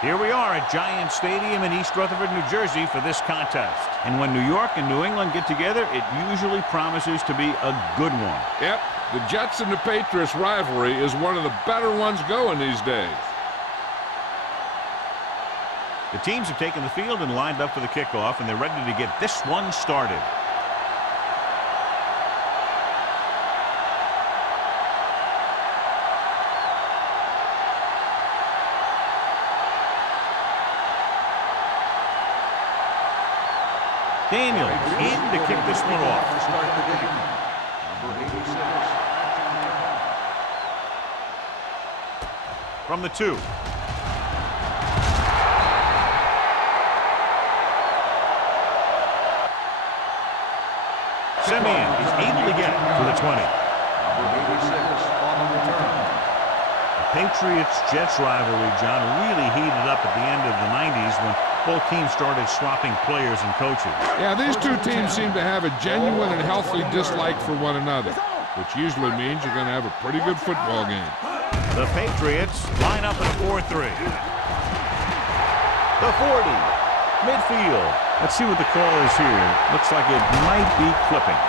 Here we are at Giant Stadium in East Rutherford, New Jersey for this contest. And when New York and New England get together, it usually promises to be a good one. Yep, the Jets and the Patriots rivalry is one of the better ones going these days. The teams have taken the field and lined up for the kickoff, and they're ready to get this one started. Daniels in to kick this one off. From the 2. Simeon is able to get to the 20. The Patriots-Jets rivalry, John, really heated up at the end of the 90s when both teams started swapping players and coaches. Yeah, these two teams seem to have a genuine and healthy dislike for one another, which usually means you're going to have a pretty good football game. The Patriots line up in a 4-3. The 40. Midfield. Let's see what the call is here. Looks like it might be clipping.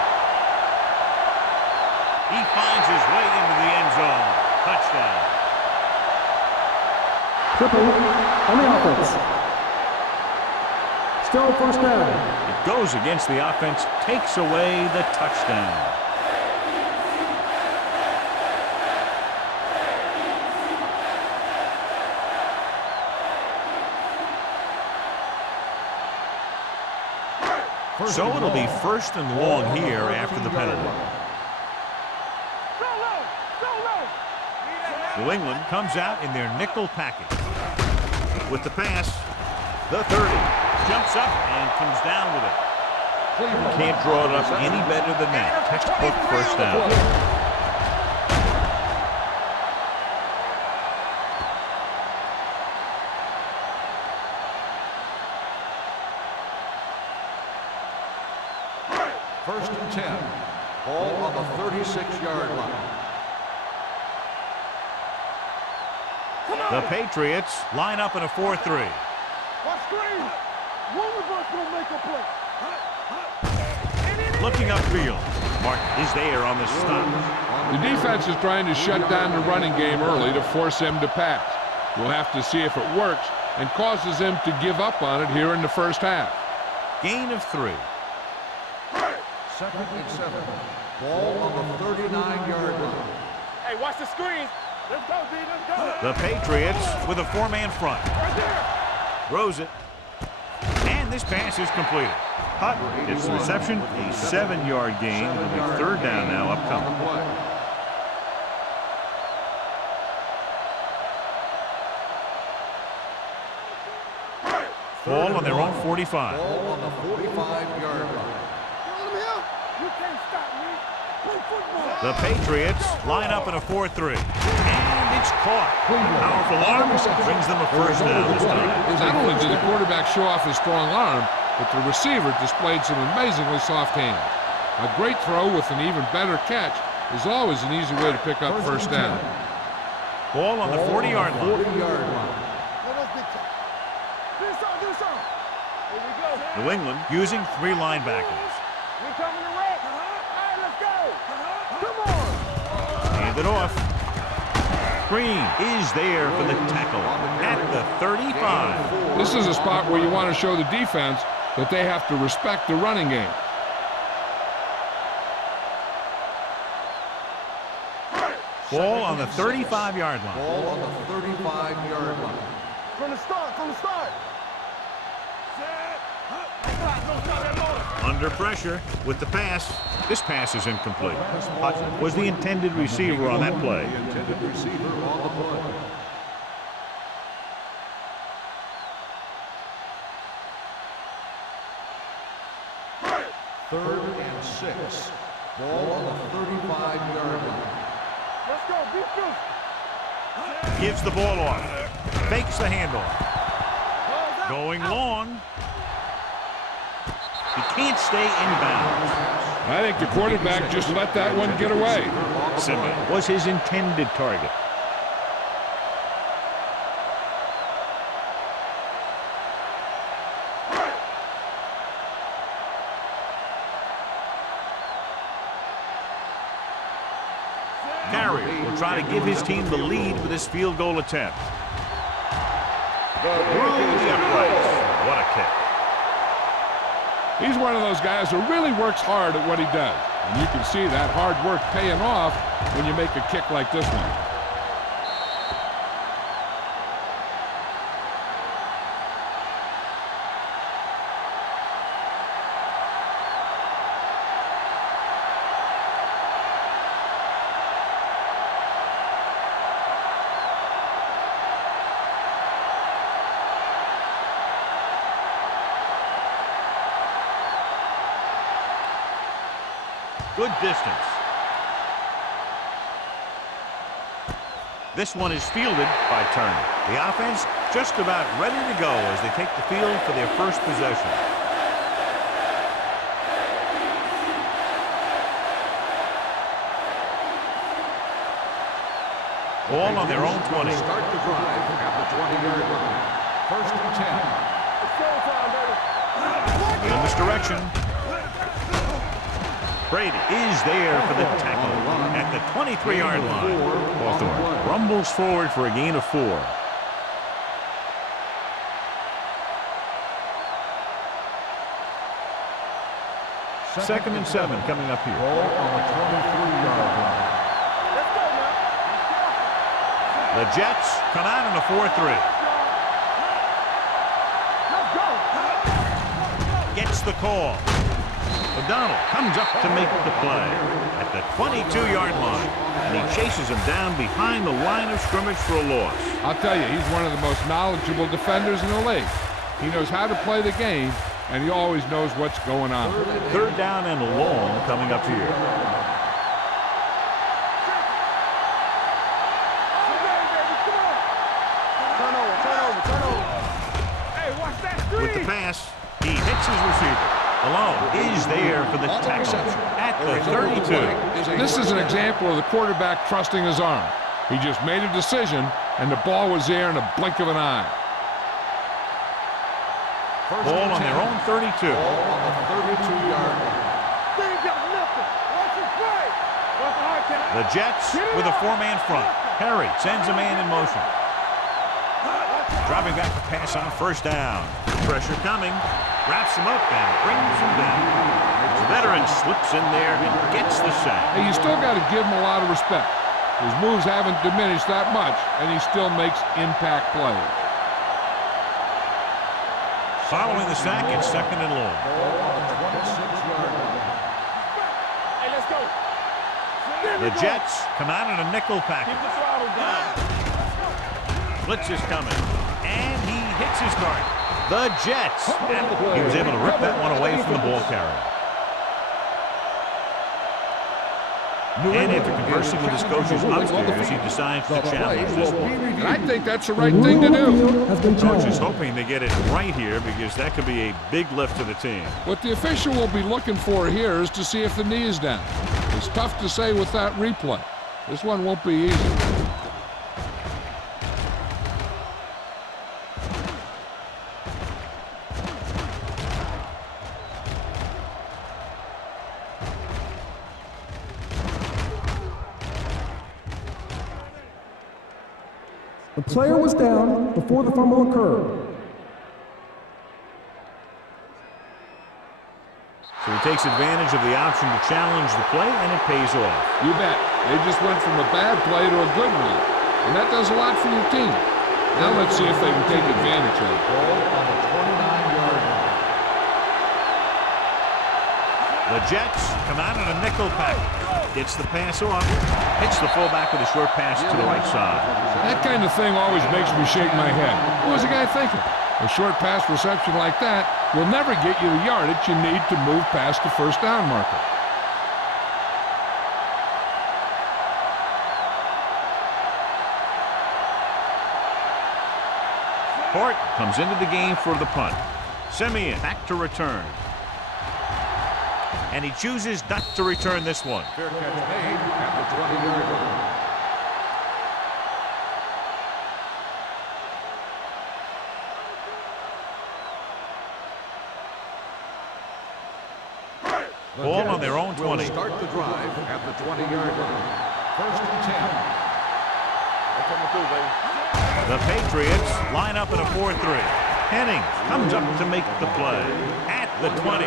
He finds his way into the end zone. Touchdown. Clipping on the offense. Still first down. It goes against the offense, takes away the touchdown. So it'll be first and long here after the penalty. New England comes out in their nickel package. With the pass, the 30. Jumps up and comes down with it. Can't draw it up any better than that. Textbook first down. First and 10. Ball on the 36-yard line. The Patriots line up in a 4-3. Looking upfield. Mark is there on the stop. The defense is trying to shut down the running game early to force him to pass. We'll have to see if it works and causes him to give up on it here in the first half. Gain of 3. Second and 7. Ball on the 39-yard line. Hey, watch the screen. Let's go, D. Let's go. The Patriots with a 4-man front. Right there. Throws it. And this pass is completed. Hutt gets the reception, a 7-yard gain. It'll be third down now upcoming. Ball on their own 45. Ball on the 45-yard line. You can't stop me. Play football. The Patriots line up in a 4-3. And it's caught. Powerful arm brings them a first down this time. Not only did the quarterback show off his strong arm, but the receiver displayed some amazingly soft hands. A great throw with an even better catch is always an easy way to pick up first down. Ball on the 40-yard line. 40-yard line. New England using 3 linebackers. We coming to wreck. All right, let's go. Come on. Hand it off. Green is there for the tackle at the 35. This is a spot where you want to show the defense that they have to respect the running game. Ball on the 35-yard line. Ball on the 35-yard line. From the start. Under pressure with the pass. This pass is incomplete. Hutt was the intended receiver on that play. The intended receiver on the play. Third and 6. Ball on the 35-yard line. Let's go. Be good. Gives the ball off. Fakes the handoff. Going long. He can't stay in bounds. I think the quarterback just let that one get away. Simeon was his intended target. Carrier will try to give his team the lead with this field goal attempt. Through the uprights. What a kick. He's one of those guys who really works hard at what he does. And you can see that hard work paying off when you make a kick like this one. Good distance. This one is fielded by Turner. The offense just about ready to go as they take the field for their first possession. Ball on their own 20. Start the drive at the 20-yard line. First and 10. In this direction. Brady is there for the tackle at the 23-yard line. Hawthorne rumbles forward for a gain of 4. Second and 7 coming up here. Ball on the 23-yard line. The Jets come out in a 4-3. Gets the call. O'Donnell comes up to make the play at the 22-yard line, and he chases him down behind the line of scrimmage for a loss. I'll tell you, he's one of the most knowledgeable defenders in the league. He knows how to play the game, and he always knows what's going on. Third down and long coming up here. With the pass, he hits his receiver. Malone is there for the tackle at the 32. This is an example of the quarterback trusting his arm. He just made a decision, and the ball was there in a blink of an eye. Ball on their own 32. Ball on the 32-yard line. The Jets with a 4-man front. Perry sends a man in motion. Dropping back to pass on first down. Pressure coming. Wraps him up and brings him down. The veteran slips in there and gets the sack. Hey, you still got to give him a lot of respect. His moves haven't diminished that much, and he still makes impact plays. Following the sack, it's second and long. Ball on the 26-yard line. The Jets come out in a nickel package. Blitz is coming, and he hits his target. The Jets. And he was able to rip that one away from the ball carrier. And after conversing with his coaches upstairs, he decides to challenge this one. And I think that's the right thing to do. Coach is hoping to get it right here because that could be a big lift to the team. What the official will be looking for here is to see if the knee is down. It's tough to say with that replay. This one won't be easy. The player was down before the fumble occurred. So he takes advantage of the option to challenge the play, and it pays off. You bet. They just went from a bad play to a good one. And that does a lot for your team. Now let's see if they can take advantage of it. Ball on the 29-yard line. The Jets come out in a nickel package. Gets the pass off. Hits the fullback with a short pass to the right side. That kind of thing always makes me shake my head. What was the guy thinking? A short pass reception like that will never get you the yardage you need to move past the first down marker. Hort comes into the game for the punt. Simeon back to return. And he chooses not to return this one. Fair catch made at the 20-yard line. Ball on their own 20. Will start the drive at the 20-yard line. First and 10. The Patriots line up in a 4-3. Hennings comes up to make the play at the 20.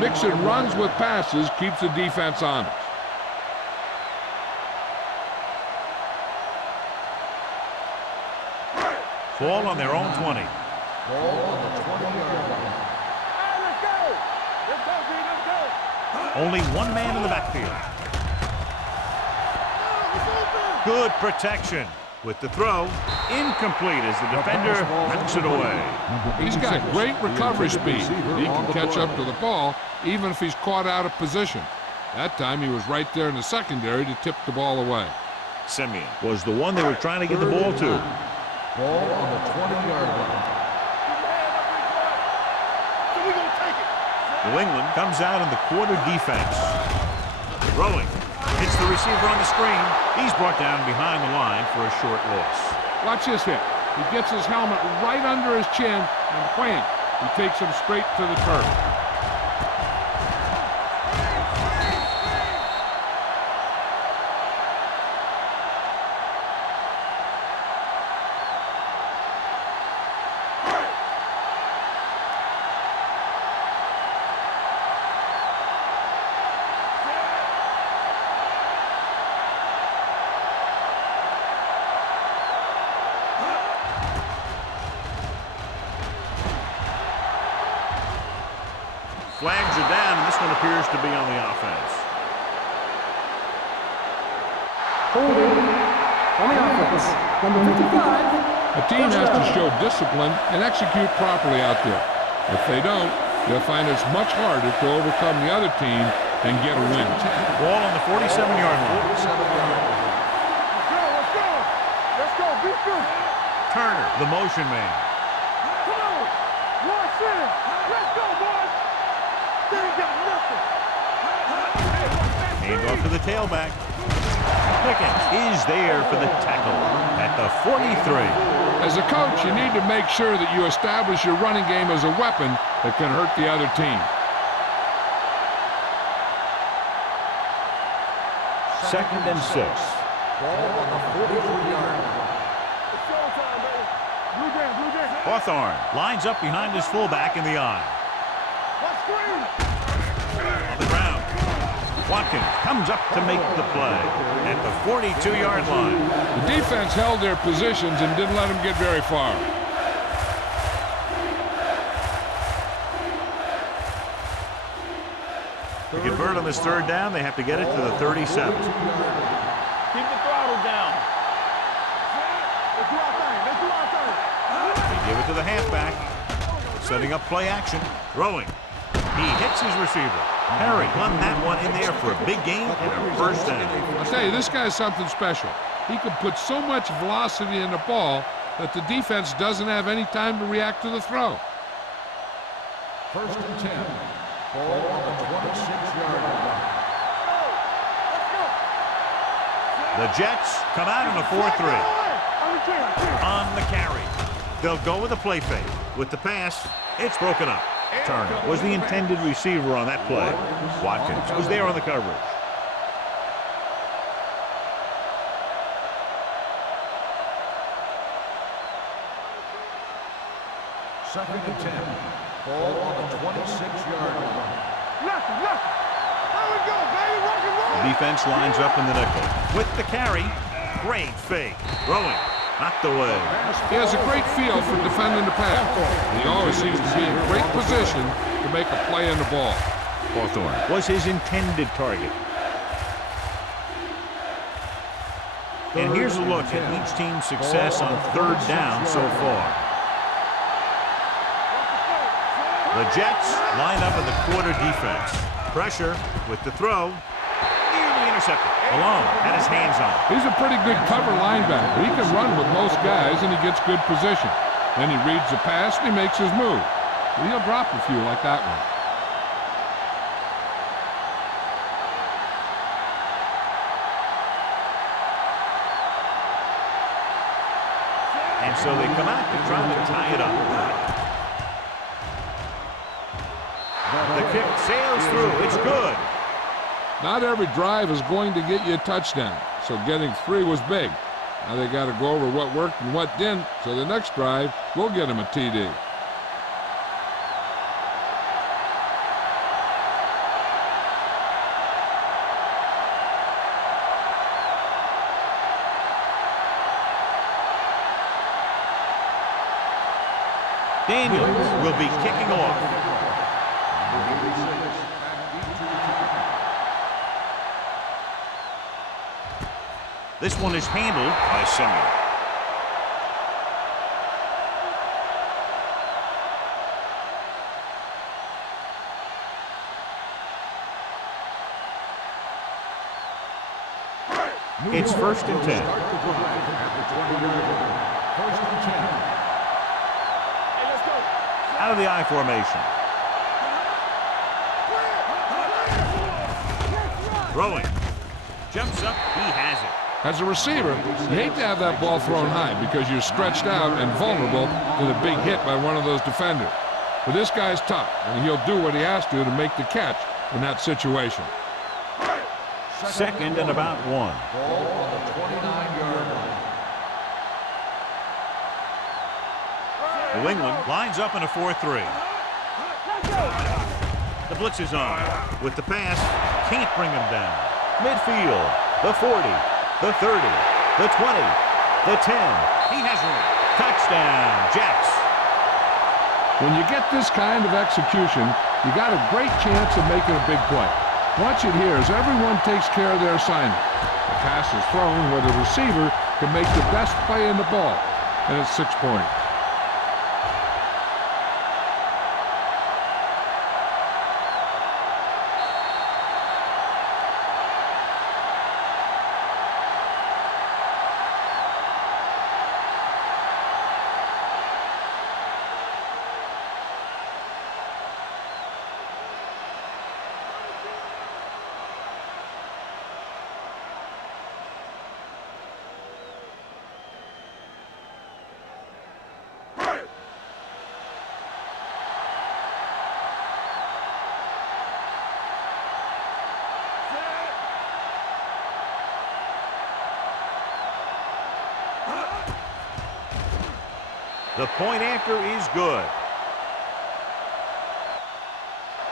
Mixing runs with passes keeps the defense honest. Ball on their own 20. Ball on the 20-yard line. Hey, let's go! Let's go, B, let's go! Only one man in the backfield. Good protection. With the throw, incomplete as the defender knocks it away. He's got great recovery speed. He can catch up to the ball even if he's caught out of position. That time he was right there in the secondary to tip the ball away. Simeon was the one they were trying to get the ball to. Ball on the 20-yard line. New England comes out in the quarter defense. Throwing. Hits the receiver on the screen. He's brought down behind the line for a short loss. Watch this hit. He gets his helmet right under his chin and wham, he takes him straight to the turf. Flags are down, and this one appears to be on the offense. Holding on the offense. Number 55. A team has to show discipline and execute properly out there. If they don't, they'll find it's much harder to overcome the other team and get a win. Ball on the 47-yard line. 47-yard line. Let's go, let's go! Let's go, beat this! Turner, the motion man. Come on! One center! Let's go, boys! They ain't got nothing! Hand off to the tailback. Pickens is there for the tackle at the 43. As a coach, you need to make sure that you establish your running game as a weapon that can hurt the other team. Second and 6. Ball on the 43-yard line. It's showtime, baby! Blue Jays, Blue Jays! Hawthorne lines up behind his fullback in the eye. Let's screen! On the ground. Watkins comes up to make the play at the 42-yard line. The defense held their positions and didn't let them get very far. To convert on this third down, they have to get it to the 37. Keep the throttle down. Let's do our thing. Let's do our thing. They give it to the halfback. Setting up play action. Throwing. He hits his receiver. Perry won that one in there for a big gain and a first down. I'll tell you, this guy's something special. He can put so much velocity in the ball that the defense doesn't have any time to react to the throw. First and 10. Ball on the 26-yard line. The Jets come out in a 4-3. On the carry. They'll go with a play fake. With the pass, it's broken up. Turner was the intended receiver on that play. Watkins was there on the coverage. Second and 10. Ball on the 26-yard line. Lefty, lefty. There we go, baby. Rock and roll. The defense lines up in the nickel. With the carry, great fake. Throwing, knocked away. He has a great feel for defending the pass. He always seems to be in great position to make a play in the ball. Hawthorne was his intended target. And here's a look at each team's success on third down so far. The Jets line up in the quarter defense. Pressure with the throw. Nearly intercepted. Malone had his hands on it. He's a pretty good cover linebacker. He can run with most guys, and he gets good position. Then he reads the pass, and he makes his move. He'll drop a few like that one. And so they come out to try to tie it up. The kick sails through. It's good. Not every drive is going to get you a touchdown. so getting 3 was big. Now they got to go over what worked and what didn't, so the next drive will get them a TD. Daniels will be kicking off. This one is handled by Simmons. It's 1st and 10. Out of the I formation. Throwing. Jumps up. He has it. As a receiver, you hate to have that ball thrown high because you're stretched out and vulnerable to the big hit by one of those defenders. But this guy's tough, and he'll do what he has to make the catch in that situation. 2nd and about 1. Ball on the 29-yard line. New England lines up in a 4-3. The blitz is on. With the pass, can't bring him down. Midfield, the 40, the 30, the 20, the 10. He has one. Touchdown, Jets. When you get this kind of execution, you got a great chance of making a big play. Watch it here as everyone takes care of their assignment. The pass is thrown where the receiver can make the best play in the ball, and it's 6 points. The point anchor is good.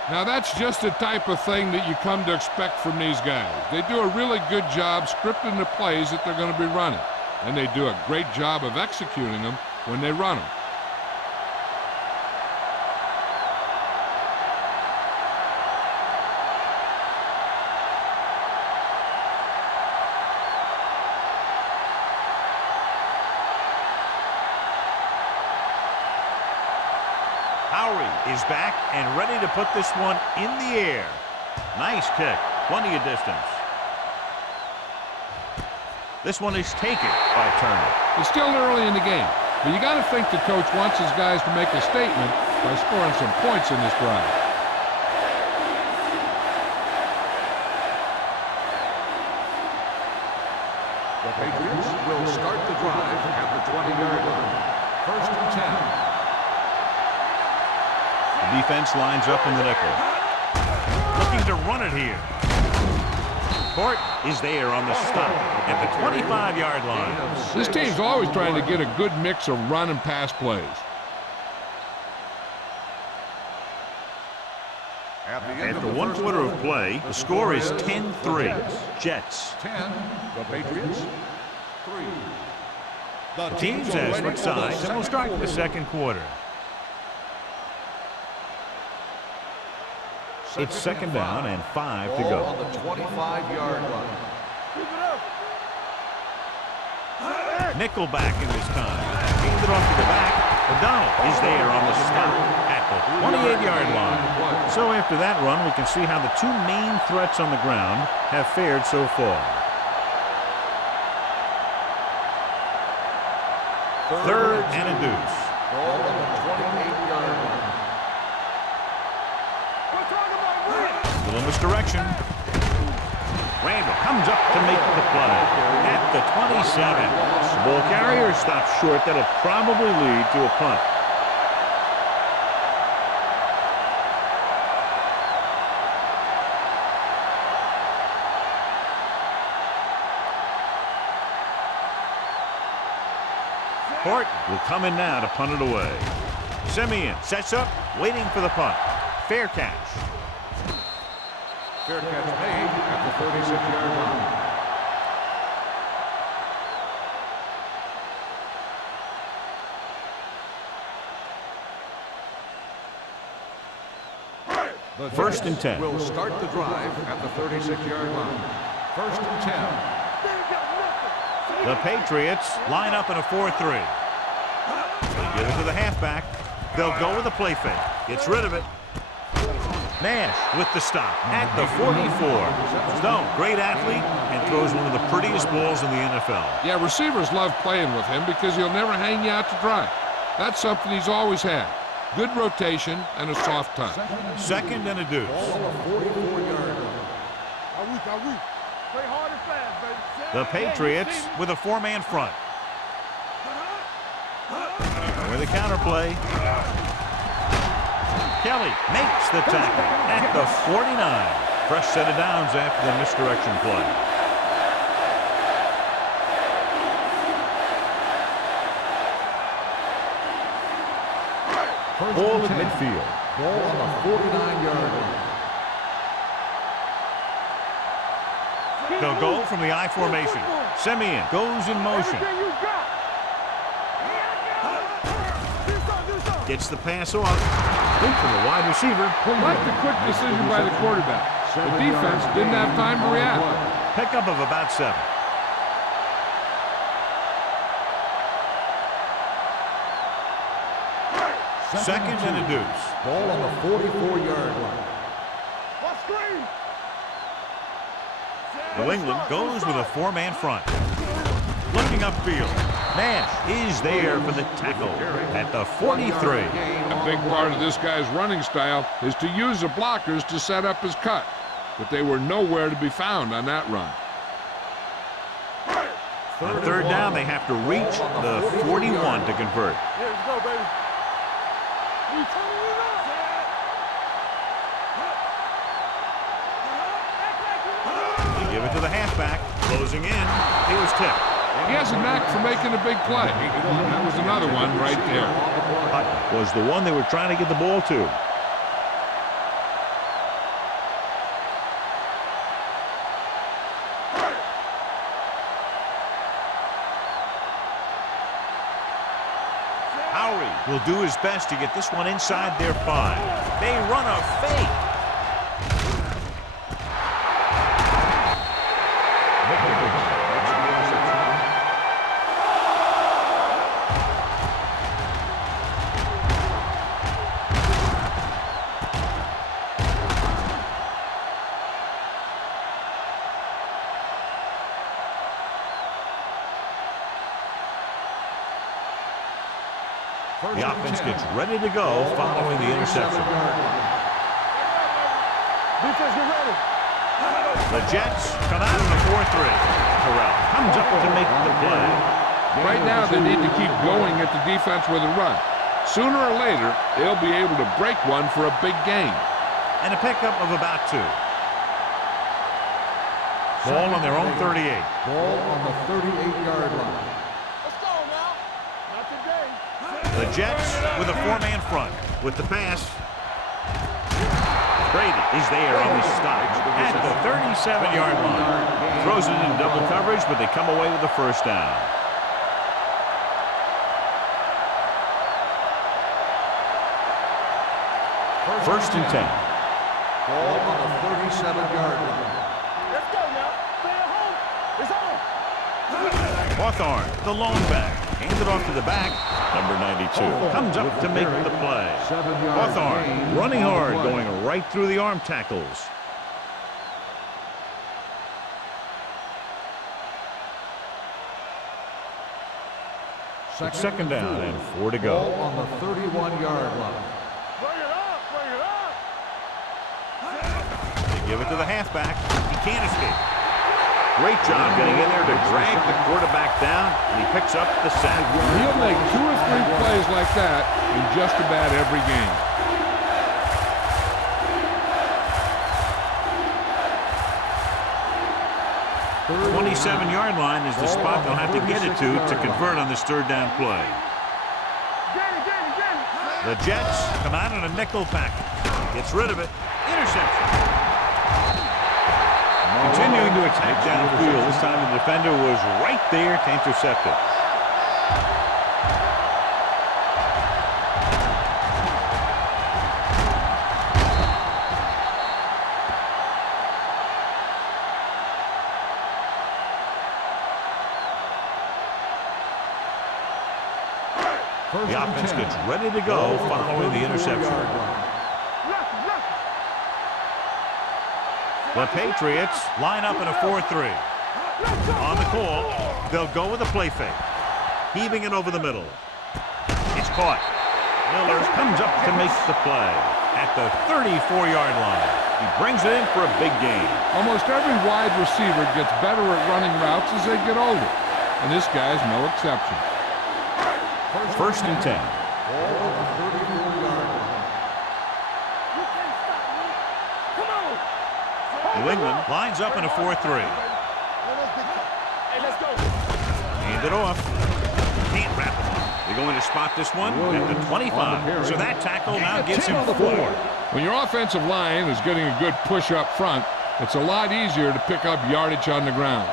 Now that's just the type of thing that you come to expect from these guys. They do a really good job scripting the plays that they're going to be running, and they do a great job of executing them when they run them. Is back and ready to put this one in the air. Nice kick. Plenty of distance. This one is taken by Turner. It's still early in the game, but you got to think the coach wants his guys to make a statement by scoring some points in this drive. The Patriots will start the drive at the 20-yard line. 1st and 10. The defense lines up in the nickel. Looking to run it here. Court is there on the stop at the 25-yard line. This team's always trying to get a good mix of run and pass plays. After 1 quarter of play, the score is 10-3. Jets. 10, the Patriots, 3. The teams as switch sides, and we'll start the 2nd quarter. It's 2nd down and 5 to go. On the 25-yard line. Nickel back in this time. Hands it off to the back. O'Donnell is there on the stop at the 28-yard line. So after that run, we can see how the 2 main threats on the ground have fared so far. 3rd and a deuce. Ball on the 28-yard line. Little misdirection. Randall comes up to make the play at the 27. The ball carrier stops short. That'll probably lead to a punt. Hort will come in now to punt it away. Simeon sets up, waiting for the punt. Fair catch. Fair catch made at the 36-yard line. The First and 10. Will start the drive at the 36-yard line. First and 10. The Patriots line up in a 4-3. They give it to the halfback. They'll go with a play fake. Gets rid of it. Nash with the stop at the 44. Stone, great athlete, and throws one of the prettiest balls in the NFL. Yeah, receivers love playing with him because he'll never hang you out to dry. That's something he's always had. Good rotation and a soft touch. Second and a deuce. Play hard and fast, baby. The Patriots with a 4-man front. With a counterplay. Kelly makes the tackle at the 49. Fresh set of downs after the misdirection play. Ball at midfield. Ball on the 49-yard line. They'll go from the I formation. Simeon goes in motion. Everything you got. Gets the pass off. Into the wide receiver. Like the quick decision by the quarterback. The defense didn't have time to react. Pickup of about 7. Second and a deuce. Ball on the 44-yard line. What screen? New England goes with a 4-man front. Looking upfield. Nash is there for the tackle at the 43. A big part of this guy's running style is to use the blockers to set up his cut, but they were nowhere to be found on that run. On third down, they have to reach the 41 to convert. Here we go, baby. We turn it up. They give it to the halfback. Closing in. Here's Tip. He has a knack for making a big play. That was another one right there. Hutton was the one they were trying to get the ball to. Howie will do his best to get this one inside their 5. They run a fake. The offense gets ready to go following the interception. Defense, get ready. The Jets come out in the 4-3. Terrell comes up to make the play. Right now, they need to keep going at the defense with a run. Sooner or later, they'll be able to break one for a big gain. And a pickup of about 2. Ball on their own 38. Ball on the 38-yard line. Let's go now. Not today. The Jets with a 4-man front. With the pass. Brady is there on the stop at the 37-yard line. Throws it in double coverage, but they come away with the first down. First and 10. Ball on the 37-yard line. Let's go now. Stay at home. It's on. Hawthorne, the lone back. Hands it off to the back. Number 92 comes up to make the play. Hawthorne running hard, going right through the arm tackles. Second down and 4 to go. Ball on the 31-yard line. Bring it up. Bring it up. They give it to the halfback. He can't escape. Great job getting in there to drag the quarterback down, and he picks up the sack. He'll make 2 or 3 plays like that in just about every game. 27-yard line is the spot they'll have to get it to convert on this third down play. The Jets come out in a nickel package. Gets rid of it. Interception. Continuing to attack downfield. This time the defender was right there to intercept it. The offense gets ready to go following the interception. The Patriots line up in a 4-3. On the call, they'll go with a play fake. Heaving it over the middle. It's caught. Miller comes up to make the play at the 34-yard line. He brings it in for a big gain. Almost every wide receiver gets better at running routes as they get older, and this guy's no exception. First and 10. New England lines up in a 4-3. Hand it off. Can't wrap him up. They're going to spot this one at the 25. So that tackle now gives him 4. When your offensive line is getting a good push up front, it's a lot easier to pick up yardage on the ground.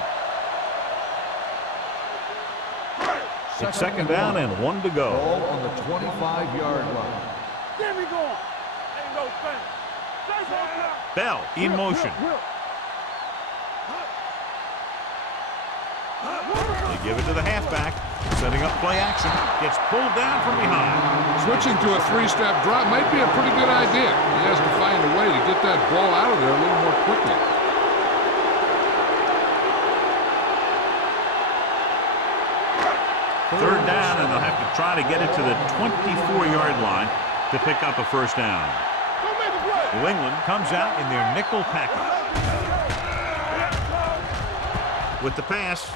It's second down and 1 to go. Ball on the 25-yard line. There we go. Ain't no thing. Bell in motion. They give it to the halfback. Setting up play action. Gets pulled down from behind. Switching to a 3-step drop might be a pretty good idea. He has to find a way to get that ball out of there a little more quickly. Third down, and they'll have to try to get it to the 24-yard line to pick up a first down. New England comes out in their nickel package. With the pass,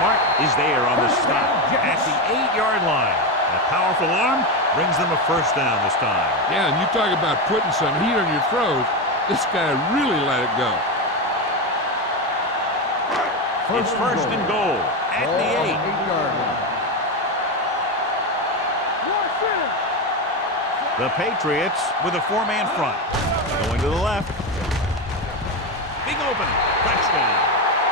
Martin is there on the stop at the 8-yard line. That powerful arm brings them a first down this time. Yeah, and you talk about putting some heat on your throws. This guy really let it go. It's first and goal at the 8. 8-yard line. The Patriots with a 4-man front. Going to the left. Big opening. Touchdown.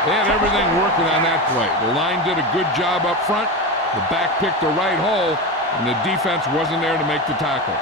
They had everything working on that play. The line did a good job up front. The back picked the right hole, and the defense wasn't there to make the tackle.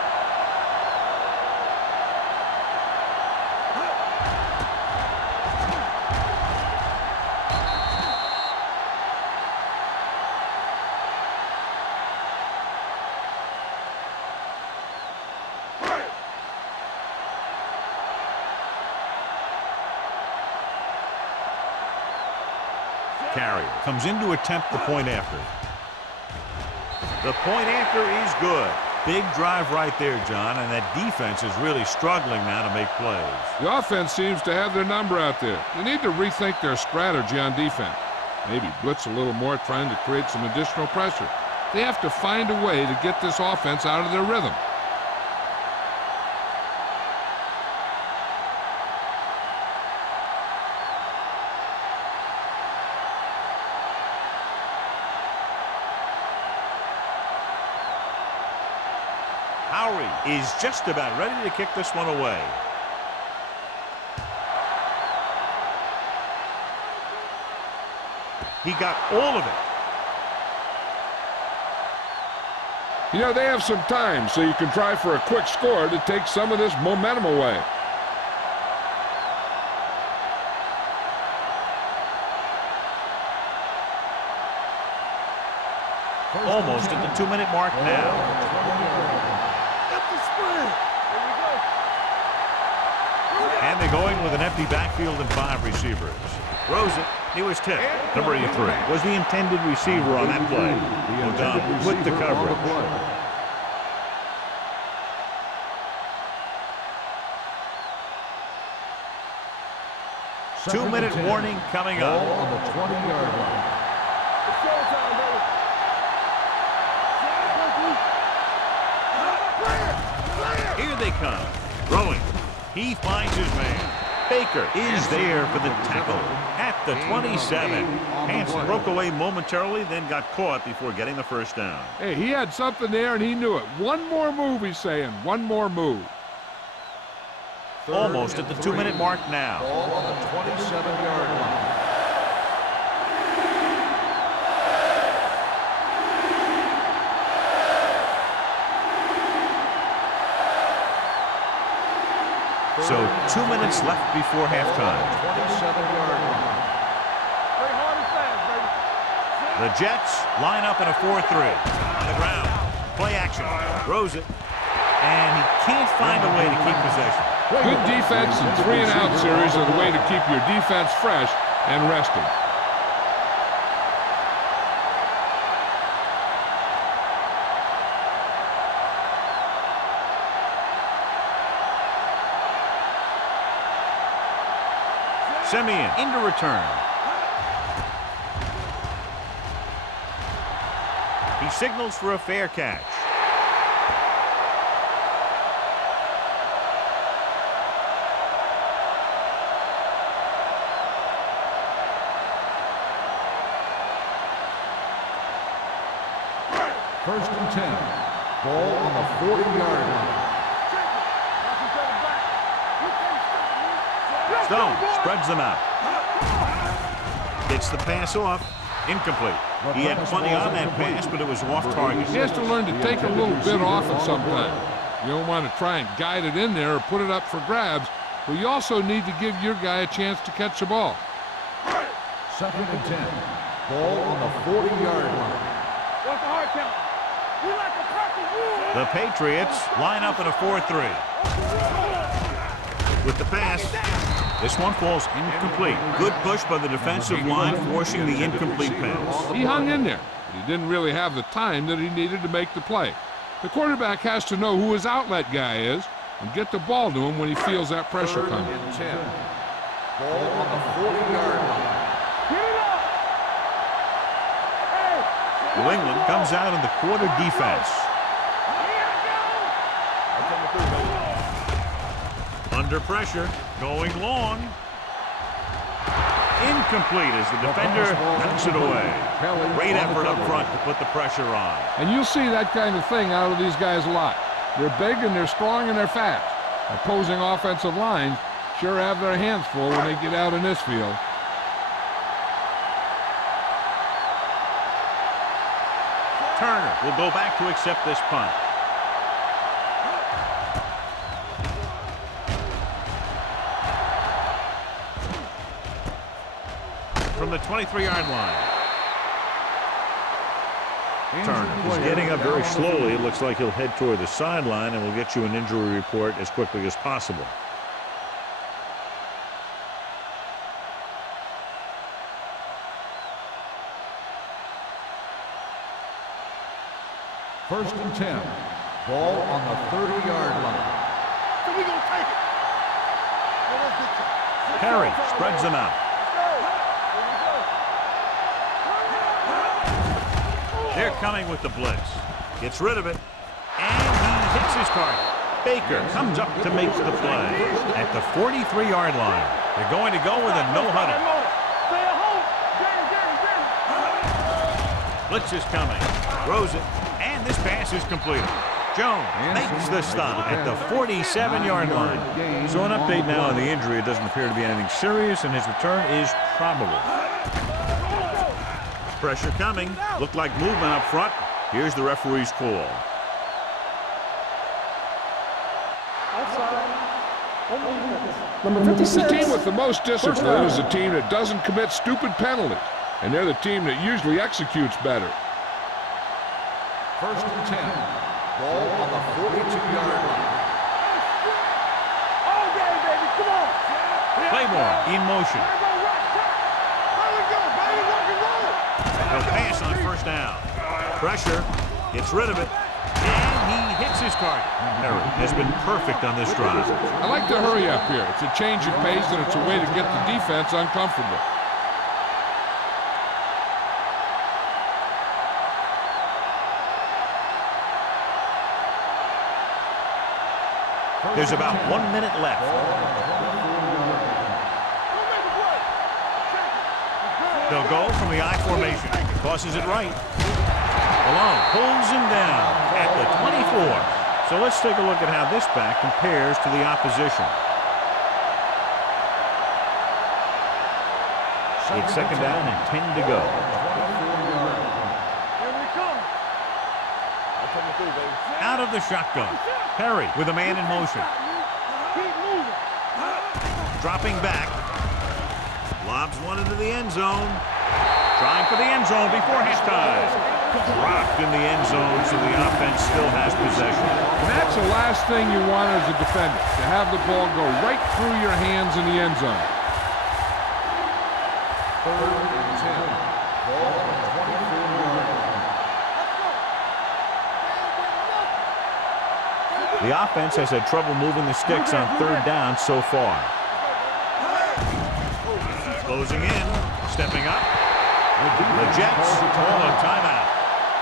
Carrier comes in to attempt the point after. The point after is good. Big drive right there, John, and that defense is really struggling now to make plays. The offense seems to have their number out there. They need to rethink their strategy on defense. Maybe blitz a little more, trying to create some additional pressure. They have to find a way to get this offense out of their rhythm. Howery is just about ready to kick this one away. He got all of it. You know, they have some time, so you can try for a quick score to take some of this momentum away. Almost at the 2-minute mark now. And they're going with an empty backfield and 5 receivers. Throws it. He was tipped. Number 83 was the intended receiver on that play. O'Donnell with the coverage. 2-minute warning coming up. Ball on the 20-yard line. Here they come. Throwing. He finds his man. Baker is there for the tackle at at the 27. Hansen broke away momentarily, then got caught before getting the first down. Hey, he had something there, and he knew it. One more move, he's saying. One more move. Almost at the 2-minute mark now. Ball on the 27-yard line. So 2 minutes left before halftime. 27-yard line. Play hard and fast, baby. The Jets line up in a 4-3. On the ground. Play action. Throws it. And he can't find a way to keep possession. Good defense and 3-and-out series are the way to keep your defense fresh and rested. Simeon into return. He signals for a fair catch. First and 10. Ball on the 40-yard line. Stone spreads them out. Gets the pass off. Incomplete. He had plenty on that pass, but it was off target. He has to learn to take a little bit off it sometimes. You don't want to try and guide it in there or put it up for grabs, but you also need to give your guy a chance to catch the ball. Second and 10. Ball on the 40-yard line. What's the hard count? We like a purple rule. The Patriots line up in a 4-3. With the pass, this one falls incomplete. Good push by the defensive line, forcing the incomplete pass. He hung in there, but he didn't really have the time that he needed to make the play. The quarterback has to know who his outlet guy is and get the ball to him when he feels that pressure Third coming. and 10. Ball on the 40-yard line. Get it up. Hey. New England comes out in the quarter defense. Under pressure, going long. Incomplete as the defender knocks it away. Great effort up front to put the pressure on. And you'll see that kind of thing out of these guys a lot. They're big and they're strong and they're fast. Opposing offensive lines sure have their hands full when they get out in this field. Turner will go back to accept this punt. From the 23-yard line. Turner is getting up very slowly. It looks like he'll head toward the sideline, and we'll get you an injury report as quickly as possible. First and 10. Ball on the 30-yard line. So we gonna take it. Perry spreads them out. They're coming with the blitz. Gets rid of it, and he hits his target. Baker comes up to make the play at the 43-yard line. They're going to go with a no-huddle. Blitz is coming. Throws it, and this pass is completed. Jones makes the stop at the 47-yard line. So an update now on the injury. It doesn't appear to be anything serious, and his return is probable. Pressure coming. Looked like movement up front. Here's the referee's call. Number 56. The team with the most discipline is the team that doesn't commit stupid penalties, and they're the team that usually executes better. First and 10. Ball on the 42-yard line. All day, baby. Come on. Claymore in motion. There we go, baby. Rock and roll. He'll pass on first down. Pressure. Gets rid of it. And he hits his target. Perry has been perfect on this drive. I like the hurry up here. It's a change of pace, and it's a way to get the defense uncomfortable. There's about 1 minute left. They'll go from the I formation. Tosses it right. Malone pulls him down at the 24. So let's take a look at how this back compares to the opposition. It's second down and 10 to go. Out of the shotgun. Perry with a man in motion. Dropping back. Lobs one into the end zone. Trying for the end zone before halftime. Dropped in the end zone, so the offense still has possession. And that's the last thing you want as a defender, to have the ball go right through your hands in the end zone. 3rd and 10. Ball on the 24-yard line. The offense has had trouble moving the sticks on third down so far. Closing in, stepping up. The Jets call a timeout.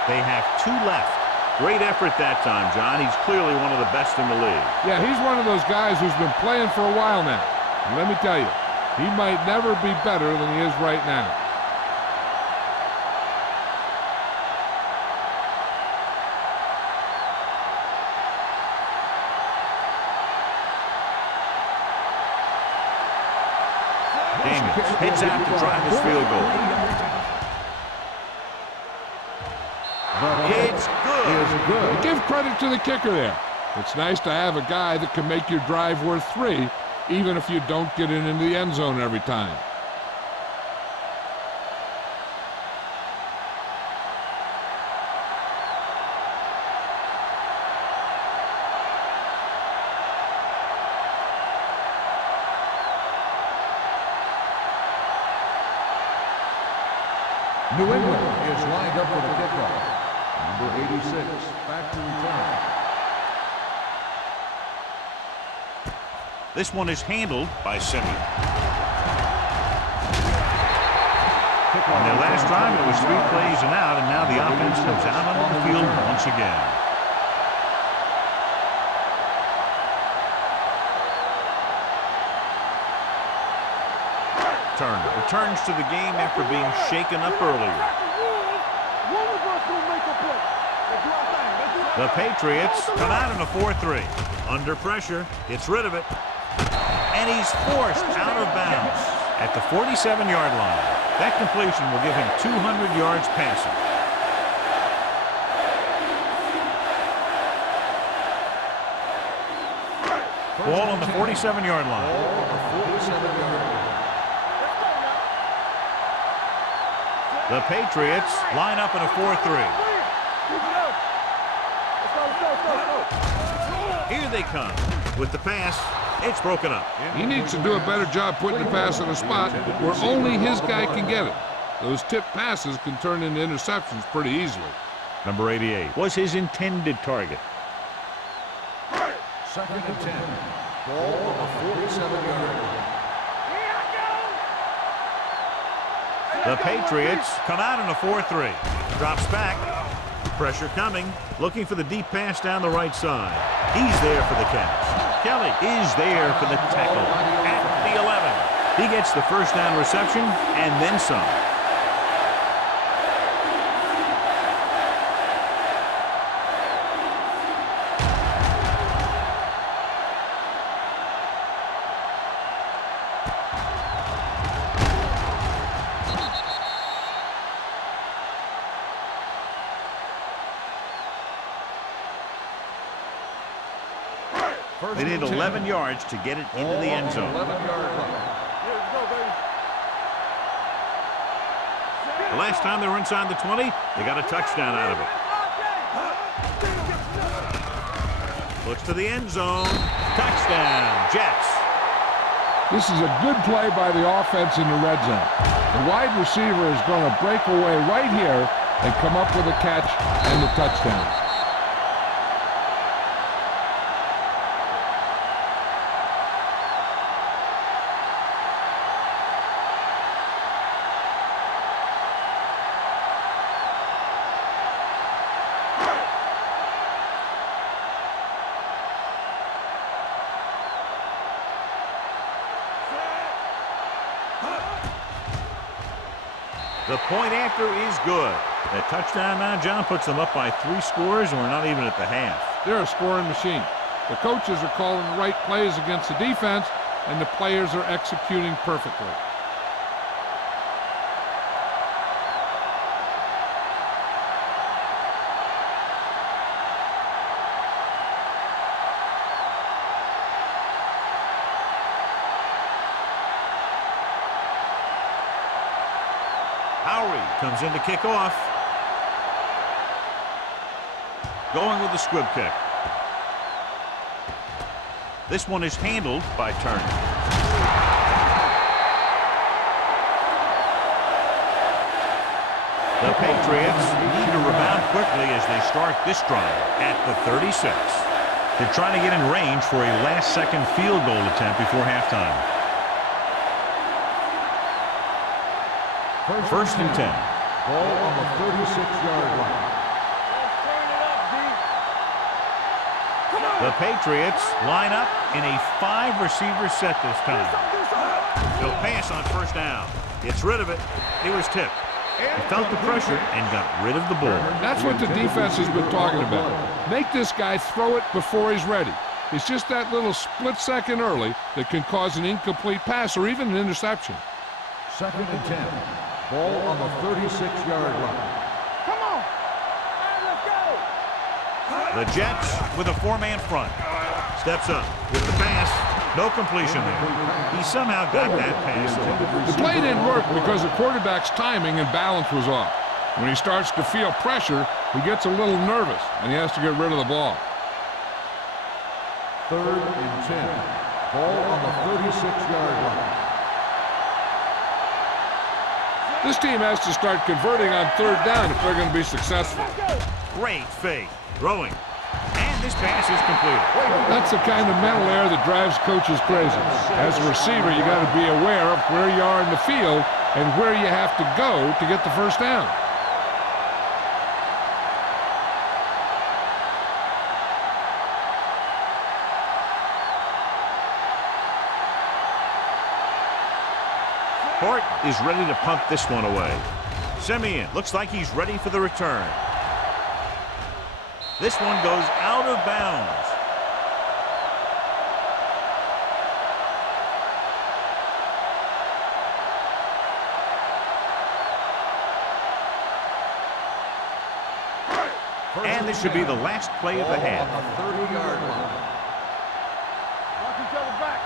They have 2 left. Great effort that time, John. He's clearly one of the best in the league. Yeah, he's one of those guys who's been playing for a while now. And let me tell you, he might never be better than he is right now. Daniels heads out to drive his field goal. It's good. Give credit to the kicker there. It's nice to have a guy that can make your drive worth 3, even if you don't get it into the end zone every time. New England is lined up for the kickoff. Number 86, back to return. This one is handled by Simeon. On their last drive, it was 3 plays and out, and now the offense comes out onto the field once again. Turner returns to the game after being shaken up earlier. The Patriots come out in a 4-3. Under pressure, gets rid of it. And he's forced out of bounds at the 47-yard line. That completion will give him 200 yards passing. Ball on the 47-yard line. The Patriots line up in a 4-3. Here they come. With the pass, it's broken up. He needs to do a better job putting the pass in a spot where only his guy can get it. Those tip passes can turn into interceptions pretty easily. Number 88 was his intended target. 2nd and 10. Ball on the 47-yard line. The Patriots come out in a 4-3. Drops back. Pressure coming. Looking for the deep pass down the right side. He's there for the catch. Kelly is there for the tackle at the 11. He gets the first down reception and then some. They need 11 yards to get it into the end zone. 11-yard line. The last time they were inside the 20, they got a touchdown out of it. Looks to the end zone. Touchdown, Jets. This is a good play by the offense in the red zone. The wide receiver is going to break away right here and come up with a catch and the touchdown. The point after is good. That touchdown now, John, puts them up by 3 scores, and we're not even at the half. They're a scoring machine. The coaches are calling the right plays against the defense, and the players are executing perfectly. Comes in to kick off. Going with the squib kick. This one is handled by Turner. The Patriots need to rebound quickly as they start this drive at the 36. They're trying to get in range for a last-second field goal attempt before halftime. First and 10. Ball on the 36-yard line. The Patriots line up in a 5-receiver set this time. They'll pass on first down. Gets rid of it. It was tipped. He felt the pressure and got rid of the ball. That's what the defense has been talking about. Make this guy throw it before he's ready. It's just that little split second early that can cause an incomplete pass or even an interception. Second and 10. Ball on the 36-yard line. Come on! All right, let's go! The Jets with a 4-man front. Steps up with the pass. No completion there. He somehow got that pass off. The play didn't work because the quarterback's timing and balance was off. When he starts to feel pressure, he gets a little nervous, and he has to get rid of the ball. Third and 10. Ball on the 36-yard line. This team has to start converting on third down if they're going to be successful. Great fake. Throwing. And this pass is completed. That's the kind of mental error that drives coaches crazy. As a receiver, you got to be aware of where you are in the field and where you have to go to get the first down. Hart is ready to punt this one away. Simeon looks like he's ready for the return. This one goes out of bounds. And this should be the last play of the half. On the 30-yard line. Watch each other back.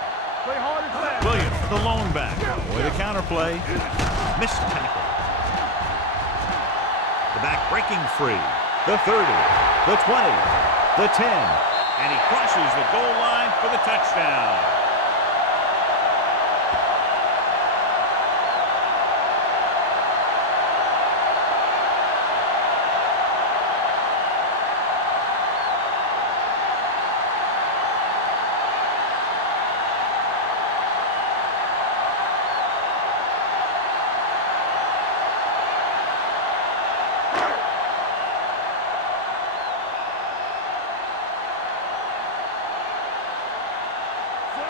Play hard and fast. Williams, the lone back. Boy, the counter play. Missed tackle. The back breaking free. The 30, the 20, the 10. And he crosses the goal line for the touchdown.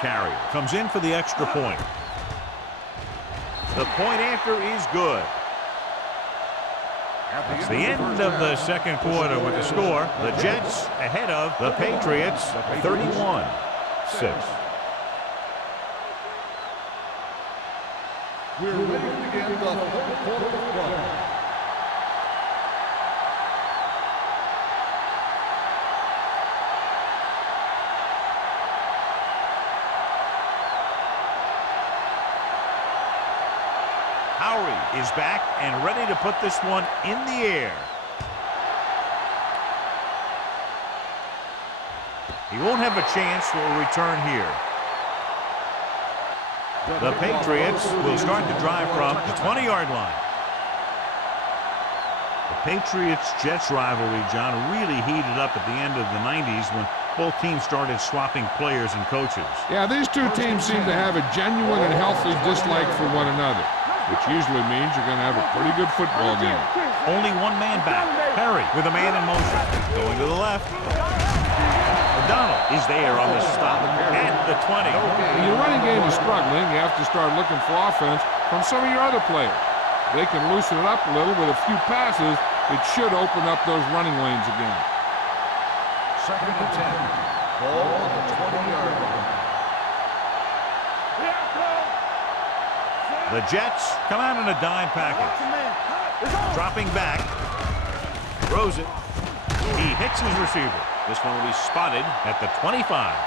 Carrier comes in for the extra point. The point after is good. It's the end of the second quarter with the score. The Jets ahead of the Patriots 31-6. We're ready to begin the fourth quarter of play. Is back and ready to put this one in the air. He won't have a chance for a return here. The Patriots will start the drive from the 20-yard line. The Patriots-Jets rivalry, John, really heated up at the end of the 90s when both teams started swapping players and coaches. Yeah, these two teams seem to have a genuine and healthy dislike for one another, which usually means you're going to have a pretty good football game. Only one man back. Perry with a man in motion. Going to the left. O'Donnell is there on the stop at the 20. When your running game is struggling, you have to start looking for offense from some of your other players. They can loosen it up a little with a few passes. It should open up those running lanes again. 2nd and 10. Ball on the 20-yard line. The Jets come out in a dime package. Dropping back. Throws it. He hits his receiver. This one will be spotted at the 25.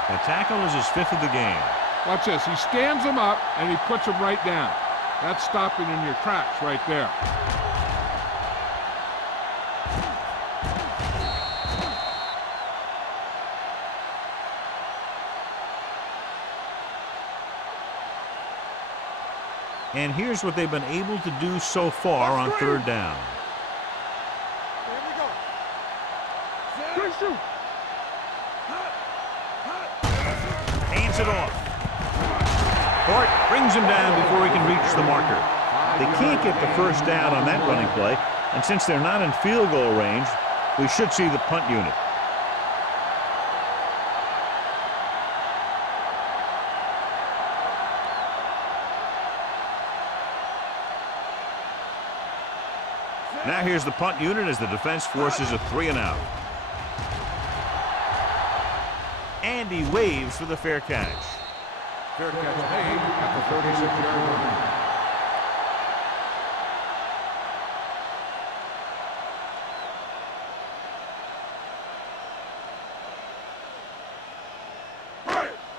The tackle is his 5th of the game. Watch this. He stands him up, and he puts him right down. That's stopping in your tracks right there. And here's what they've been able to do so far on 3rd down. Here we go. Good shoot. Hands it off. Hort brings him down before he can reach the marker. They can't get the 1st down on that running play, and since they're not in field goal range, we should see the punt unit. Now here's the punt unit as the defense forces a 3-and-out. And he waves for the fair catch. Fair catch made at the 36-yard line.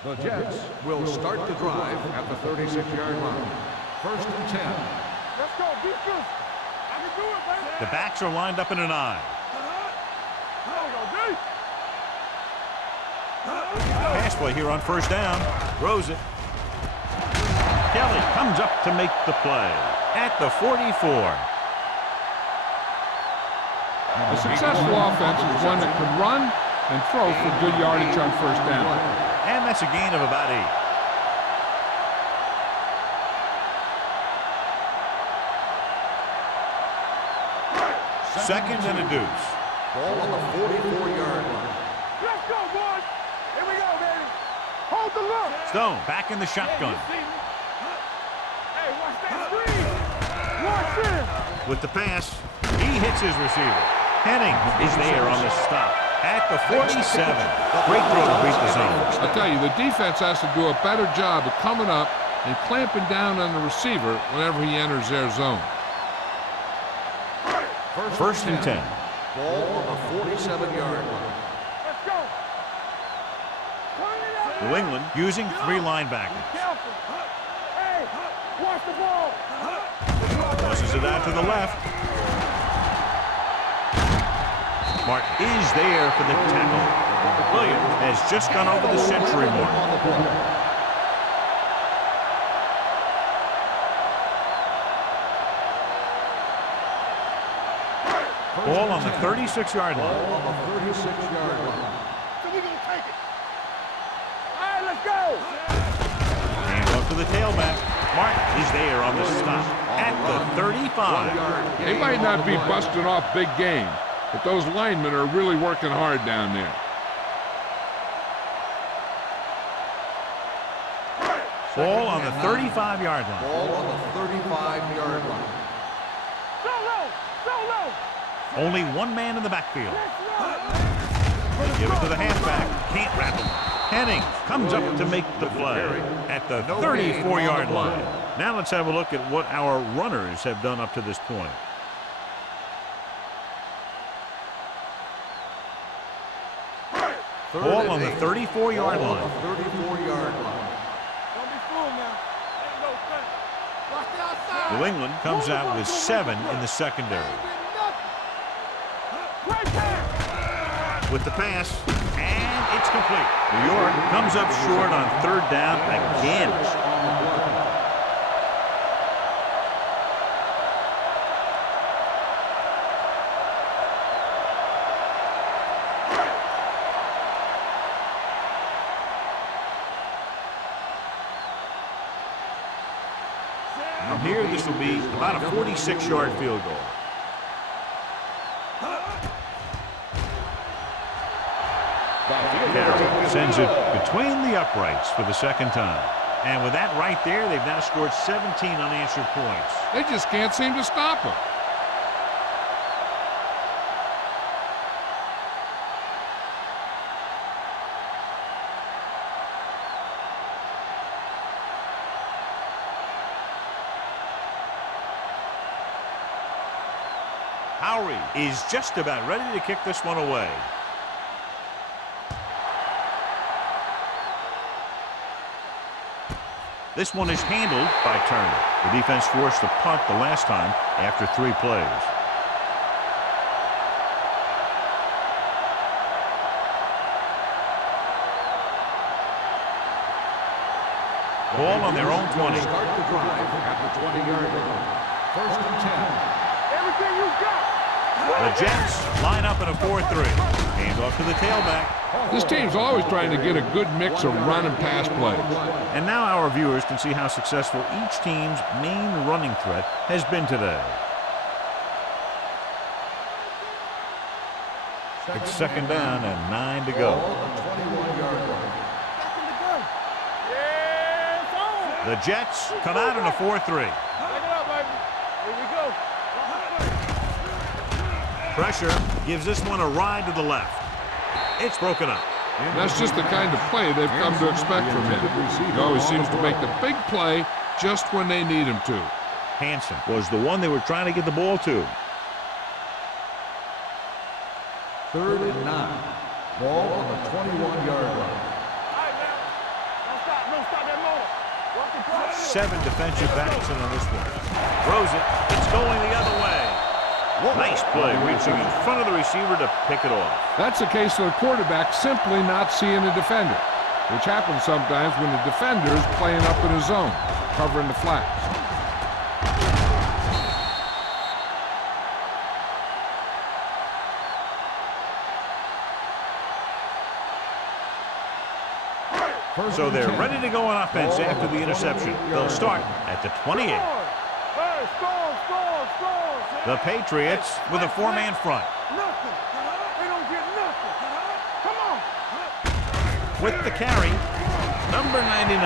The Jets will start the drive at the 36-yard line. 1st and 10. Let's go. Be good. I can do it, baby. The backs are lined up in an I. Pass play here on 1st down. Throws it. Kelly comes up to make the play at the 44. A successful offense is one that can run and throw for good yardage on 1st down. And that's a gain of about 8. Second and a deuce. Ball on the 44-yard line. Let's go, boys. Here we go, baby. Hold the look. Stone back in the shotgun. Hey, watch that screen. Watch him. With the pass, he hits his receiver. Henning is there on the stop at the 47. Great throw to beat the zone. I'll tell you, the defense has to do a better job of coming up and clamping down on the receiver whenever he enters their zone. 1st and 10. Ball on the 47-yard line. Let's go. New England using 3 linebackers. Careful. Hey, watch the ball. Tosses it out to the left. Martin is there for the tackle. Williams has just gone over the century mark. Ball on the 36-yard line. Ball on the 36-yard line. So we're going to take it. All right, let's go. Hand off to the tailback. Martin is there on the stop at the 35. They might not be busting off big games, but those linemen are really working hard down there. Ball on the 35-yard line. Ball on the 35-yard line. Solo. Only one man in the backfield. They give it to the halfback. Can't wrap him. Henning comes up to make the play at the 34-yard line. Now let's have a look at what our runners have done up to this point. Ball on the 34-yard line. 34-yard line. Don't be fooled now. Ain't no thing. Watch the outside. New England comes out with 7 in the secondary. Great pass. With the pass, and it's complete. New York comes up short on 3rd down again. From here, this will be about a 46-yard field goal. Carroll sends it between the uprights for the 2nd time. And with that right there, they've now scored 17 unanswered points. They just can't seem to stop them. Howery is just about ready to kick this one away. This one is handled by Turner. The defense forced the punt the last time after 3 plays. Ball on their own 20. Start the drive at the 20-yard line. First and 10. Everything you got. The Jets line up in a 4-3. Hand off to the tailback. This team's always trying to get a good mix of run and pass plays. And now our viewers can see how successful each team's main running threat has been today. It's second down and 9 to go. The Jets come out in a 4-3. Pressure gives this one a ride to the left. It's broken up. That's just the kind of play they've come to expect from him. He always seems to make the big play just when they need him to. Hansen was the one they were trying to get the ball to. Third and 9. Ball on the 21-yard line. 7 defensive backs in on this one. Throws it. It's going the other way. Nice play, reaching in front of the receiver to pick it off. That's the case of the quarterback simply not seeing a defender, which happens sometimes when the defender is playing up in his zone, covering the flats. So they're ready to go on offense after the interception. They'll start at the 28. The Patriots with a 4-man front. With the carry, number 99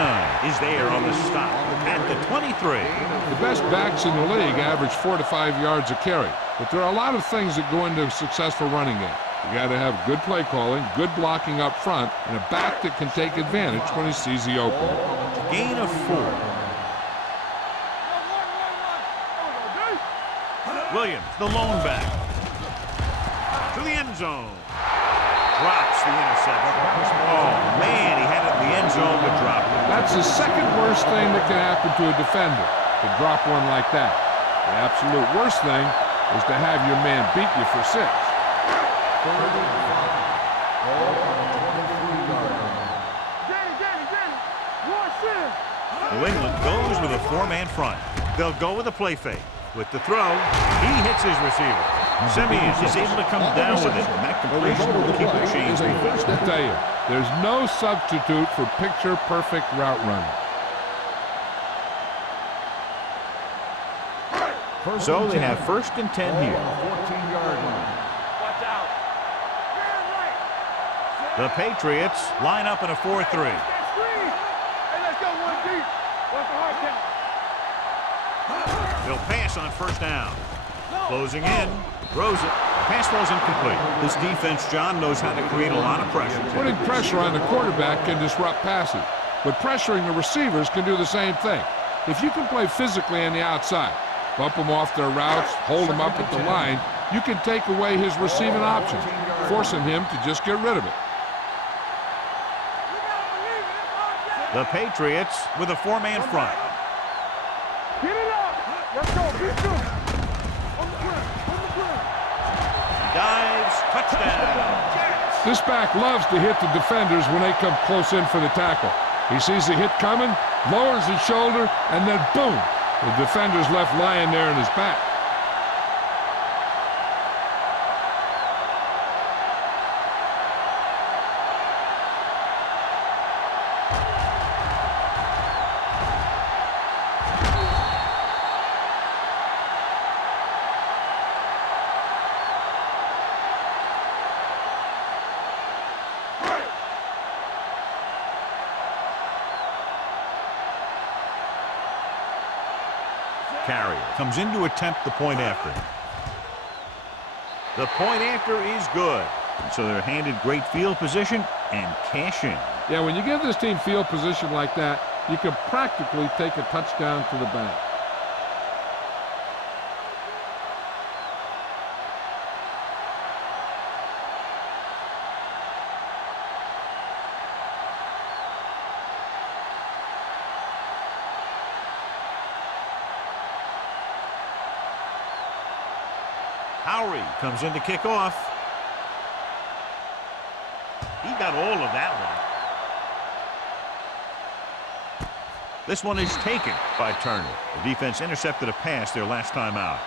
is there on the stop at the 23. The best backs in the league average 4 to 5 yards a carry, but there are a lot of things that go into a successful running game. You got to have good play calling, good blocking up front, and a back that can take advantage when he sees the opening. Gain of 4. Williams, the lone back. To the end zone. Drops the interception. Oh, man, he had it in the end zone but dropped it. That's the second worst thing that can happen to a defender, to drop one like that. The absolute worst thing is to have your man beat you for 6. Third and 5. Ball on the 23-yard line. New England goes with a 4-man front. They'll go with a play fake. With the throw, he hits his receiver. Simeon is able to come down with it, and that completion will keep the chains moving. I tell you, there's no substitute for picture-perfect route running. So they have first and 10 here. 14-yard line. Watch out. The Patriots line up in a 4-3. Hey, let's go one deep. What's the hard count? They'll pass on first down. Closing in, throws it. Pass falls incomplete. This defense, John, knows how to create a lot of pressure. Putting pressure on the quarterback can disrupt passing, but pressuring the receivers can do the same thing. If you can play physically on the outside, bump them off their routes, hold them up at the line, you can take away his receiving options, forcing him to just get rid of it. The Patriots with a 4-man front. Get it up. Let's go. Get through. On the ground. Dives, touchdown. This back loves to hit the defenders when they come close in for the tackle. He sees the hit coming, lowers his shoulder, and then boom, the defender's left lying there in his back. carrier. Comes in to attempt the point after. The point after is good. And so they're handed great field position and cash in. Yeah, when you give this team field position like that, you can practically take a touchdown to the bank. Howery comes in to kick off. He got all of that one. This one is taken by Turner. The defense intercepted a pass their last time out.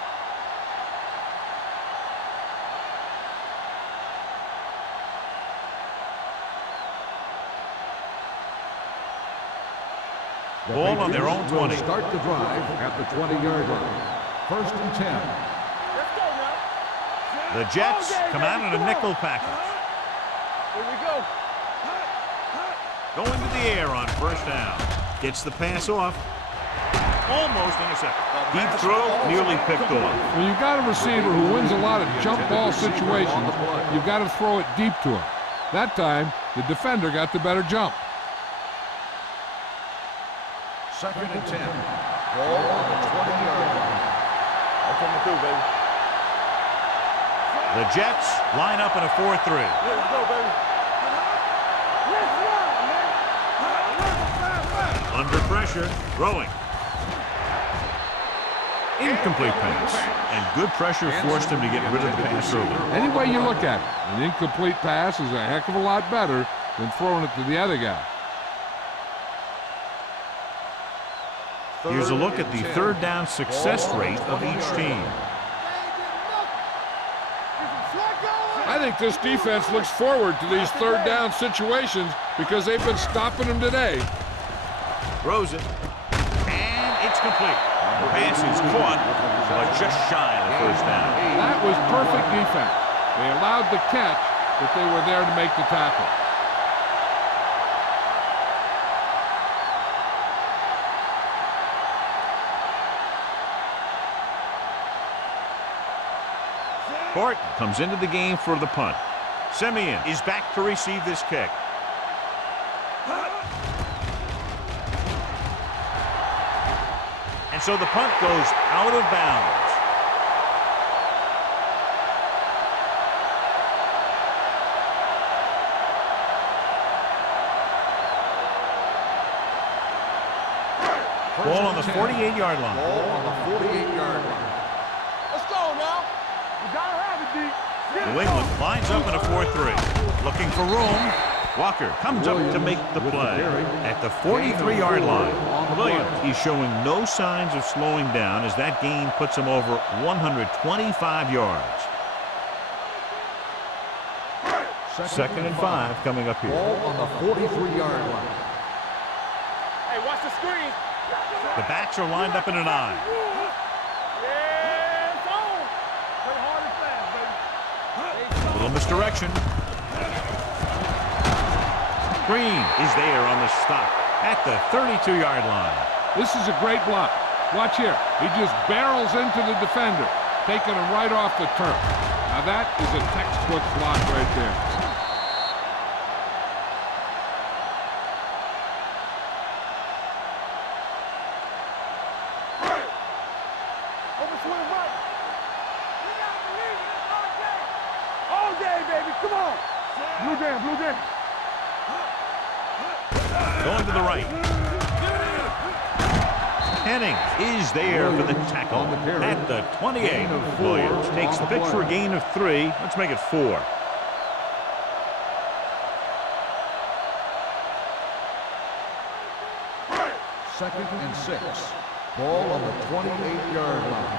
Ball on their own 20. Start the drive at the 20-yard line. 1st and 10. The Jets come out in a nickel package. Here we go. Going to the air on 1st down. Gets the pass off. Almost intercepted. Deep throw, nearly picked off. When you've got a receiver who wins a lot of jump ball situations, you've got to throw it deep to him. That time, the defender got the better jump. 2nd and 10. Ball on the 20-yard line. I'm coming through, baby. The Jets line up in a 4-3. Let's go, baby. Let's run, man. Under pressure, throwing. Incomplete pass. And good pressure forced him to get rid of the pass early. Any way you look at it, an incomplete pass is a heck of a lot better than throwing it to the other guy. Here's a look at the 3rd down success rate of each team. I think this defense looks forward to these 3rd down situations because they've been stopping them today. Throws it. And it's complete. The pass is caught, but just shy of the 1st down. That was perfect defense. They allowed the catch, but they were there to make the tackle. Horton comes into the game for the punt. Simeon is back to receive this kick. And so the punt goes out of bounds. Ball on the 48-yard line. Ball on the 48-yard line. Let's go now. You gotta have it, D. New England lines up in a 4-3. Looking for room. Walker comes up to make the play at the 43-yard line. Williams, he's showing no signs of slowing down as that gain puts him over 125 yards. 2nd and 5 coming up here. Ball on the 43-yard line. Hey, watch the screen. The backs are lined up in an I. Yeah, it's on. Play hard and fast, baby. Little misdirection. Green is there on the stop at the 32-yard line. This is a great block. Watch here. He just barrels into the defender, taking him right off the turf. Now that is a textbook block right there. Overswing right. You gotta believe it. It's all day. All day, baby. Come on. Blue jam, blue jam. Going to the right. Henning is there for the tackle at the 28. Williams takes the pitch for a gain of 3. Let's make it 4. Second and 6. Ball on the 28-yard line.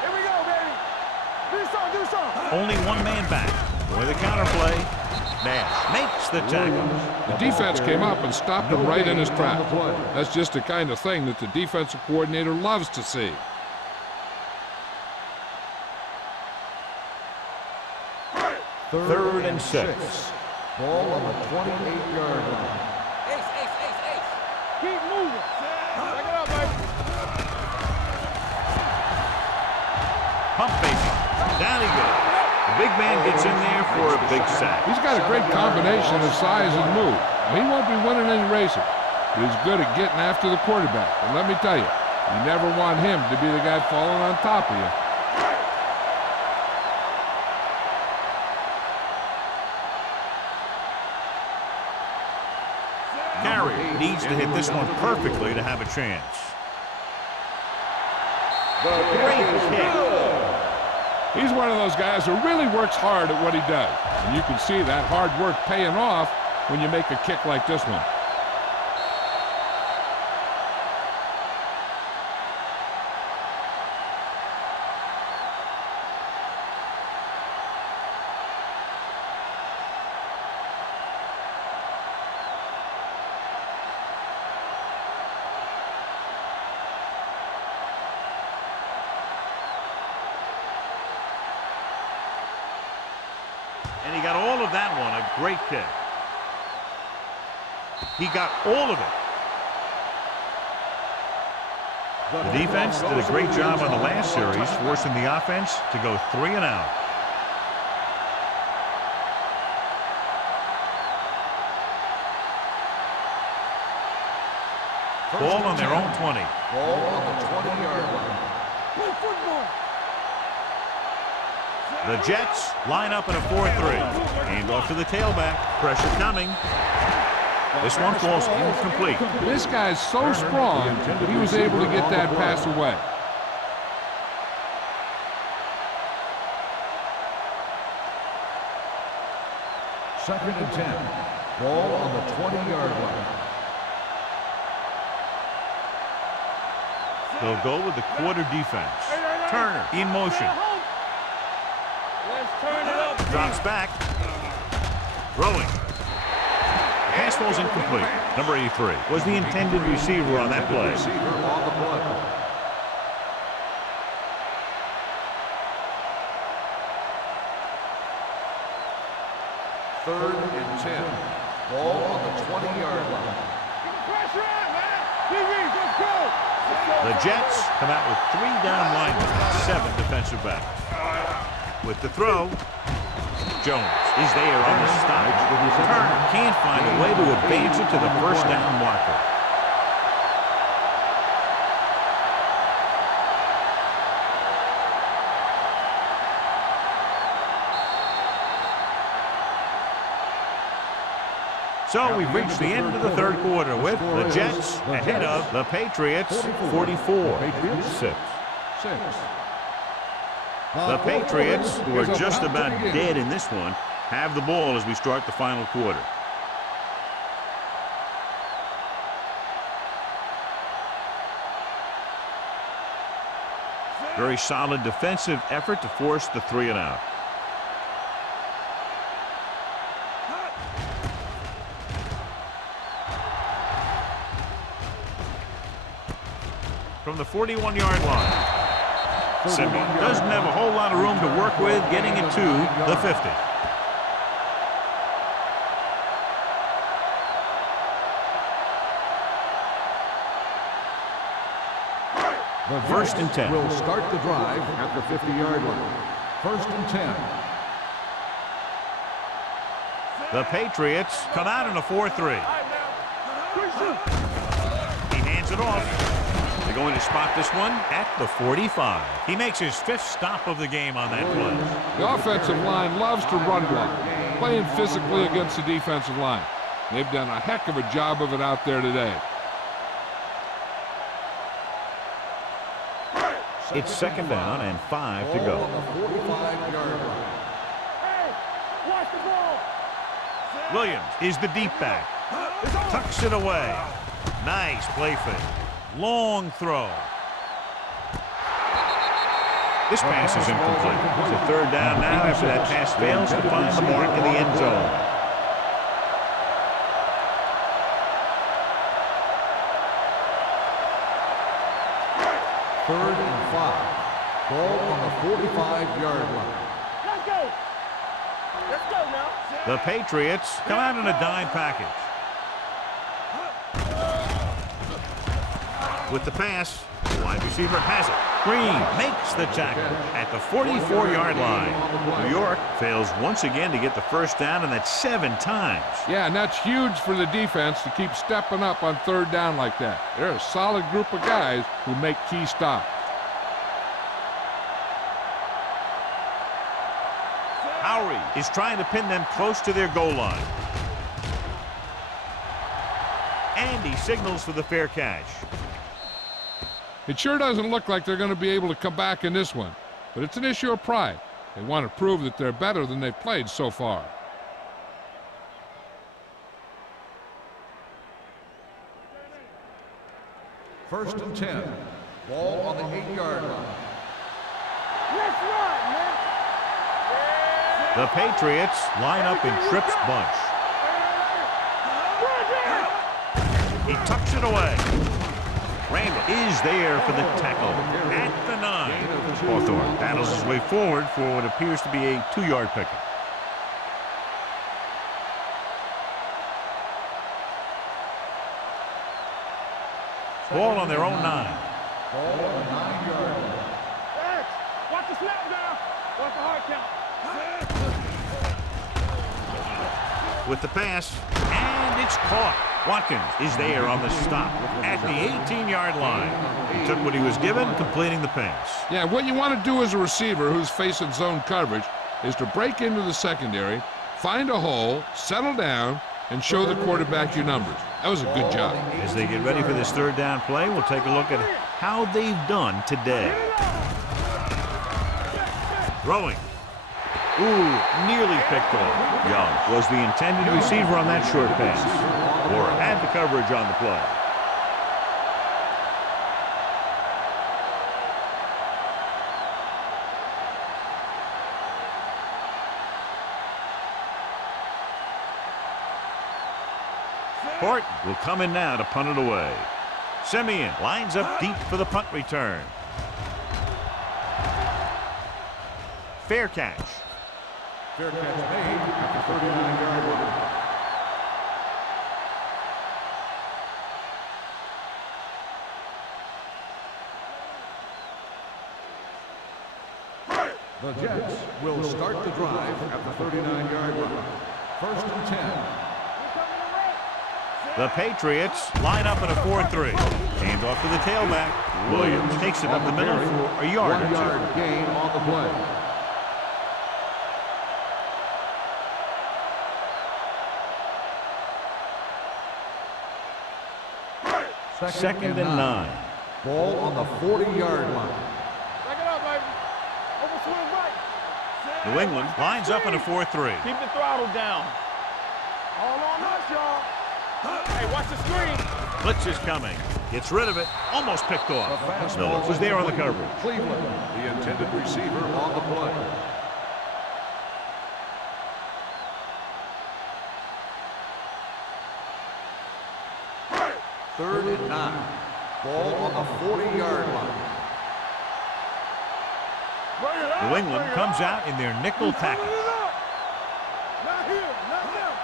Here we go, baby. Do something. Only one man back. Boy, the counterplay. Nash makes the tackle. The defense came up and stopped him right in his track. That's just the kind of thing that the defensive coordinator loves to see. Third and 6. Ball on the 28-yard line. Ace. Keep moving. Back it up, baby. Pump faking. Down he goes. The big man gets in there for a big sack. He's got a great combination of size and move. Now, he won't be winning any races, but he's good at getting after the quarterback. And let me tell you, you never want him to be the guy falling on top of you. Carey needs to hit this one perfectly to have a chance. Great kick. He's one of those guys who really works hard at what he does. And you can see that hard work paying off when you make a kick like this one. And he got all of that one. A great kick. He got all of it. The defense did a great job on the last series, forcing the offense to go 3 and out. Ball on their own 20. Ball on the 20-yard line. Play football. The Jets line up in a 4-3. Hand off to the tailback. Pressure coming. This one falls incomplete. This guy's so strong, he was able to get that pass away. Second and 10. Ball on the 20-yard line. They'll go with the quarter defense. Turner in motion. Let's turn it up. Drops back. Throwing. Pass falls incomplete. Number 83 was the intended receiver on that play. Receiver on the play. Third and 10. Ball on the 20-yard line. Pressure on, man. DBs, let's go. The Jets come out with 3 down linemen, 7 defensive backs. With the throw, Jones is there on the stop. Turner can't find a way to advance it to the first down marker. So we've reached the end of the third quarter with the Jets ahead of the Patriots 44-6. The Patriots, who are just about dead in this one, have the ball as we start the final quarter. Very solid defensive effort to force the 3 and out. From the 41-yard line. Simeon doesn't have a whole lot of room to work with, getting it to the 50. The First and 10. Will start the drive at the 50-yard line. First and 10. The Patriots come out in a 4-3. He hands it off. They're going to spot this one at the 45. He makes his 5th stop of the game on that play. The offensive line loves to run block, playing physically against the defensive line. They've done a heck of a job of it out there today. It's 2nd down and 5 to go. Hey, watch the ball. Williams is the deep back. Tucks it away. Nice play fake. Long throw. This pass is incomplete. It's a 3rd down now after that pass fails to find the mark in the end zone. Third and 5. Ball on the 45-yard line. Let's go. Let's go now. The Patriots come out in a dime package. With the pass, the wide receiver has it. Green makes the tackle at the 44-yard line. New York fails once again to get the first down, and that's 7 times. Yeah, and that's huge for the defense to keep stepping up on third down like that. They're a solid group of guys who make key stops. Howery is trying to pin them close to their goal line. And he signals for the fair catch. It sure doesn't look like they're going to be able to come back in this one, but it's an issue of pride. They want to prove that they're better than they've played so far. First and 10. Ball on the 8-yard line. Let's run, man. The Patriots line up in Tripp's bunch. He tucks it away. Randall is there for the tackle at the 9. Hawthorne battles his way forward for what appears to be a 2-yard pickup. Ball on their own 9. Ball on the 9-yard line. Watch the snap down. Watch the hard count. With the pass, and it's caught. Watkins is there on the stop at the 18-yard line. He took what he was given, completing the pass. Yeah, what you want to do as a receiver who's facing zone coverage is to break into the secondary, find a hole, settle down, and show the quarterback your numbers. That was a good job. As they get ready for this third down play, we'll take a look at how they've done today. Throwing. Ooh, nearly picked off. Young was the intended receiver on that short pass, or had the coverage on the play. Horton will come in now to punt it away. Simeon lines up deep for the punt return. Fair catch. Fair catch made at the 39-yard line. The Jets will start the drive at the 39-yard line. First and 10. The Patriots line up in a 4-3. Hand off to the tailback. Williams takes it up the middle for a yard or 2. 1-yard gain on the play. Second and 9. Ball on the 40-yard line. Back it up, baby. Over swing right. New England lines up in a 4-3. Keep the throttle down. All on us, y'all. Hey, watch the screen. Blitz is coming. Gets rid of it. Almost picked The off. fastball Miller was there on the coverage. Cleveland, the intended receiver on the play. Third and 9. Ball on the 40-yard line. New England comes out in their nickel package. Not here, not here.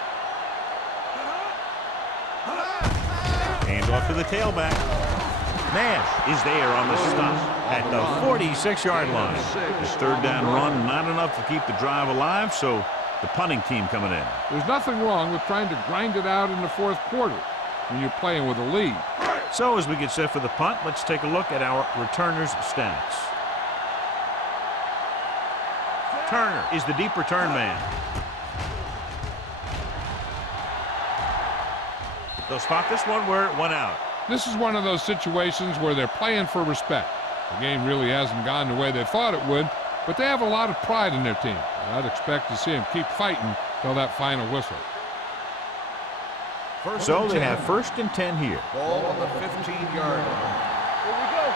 Hand off to the tailback. Nash is there on the stop at the 46-yard line. This third down run, not enough to keep the drive alive, so the punting team coming in. There's nothing wrong with trying to grind it out in the fourth quarter when you're playing with a lead. So as we get set for the punt, let's take a look at our returners' stats. Turner is the deep return man. They'll spot this one where it went out. This is one of those situations where they're playing for respect. The game really hasn't gone the way they thought it would, but they have a lot of pride in their team. I'd expect to see them keep fighting till that final whistle. So they have first and 10 here. Ball on the 15-yard line. Here we go.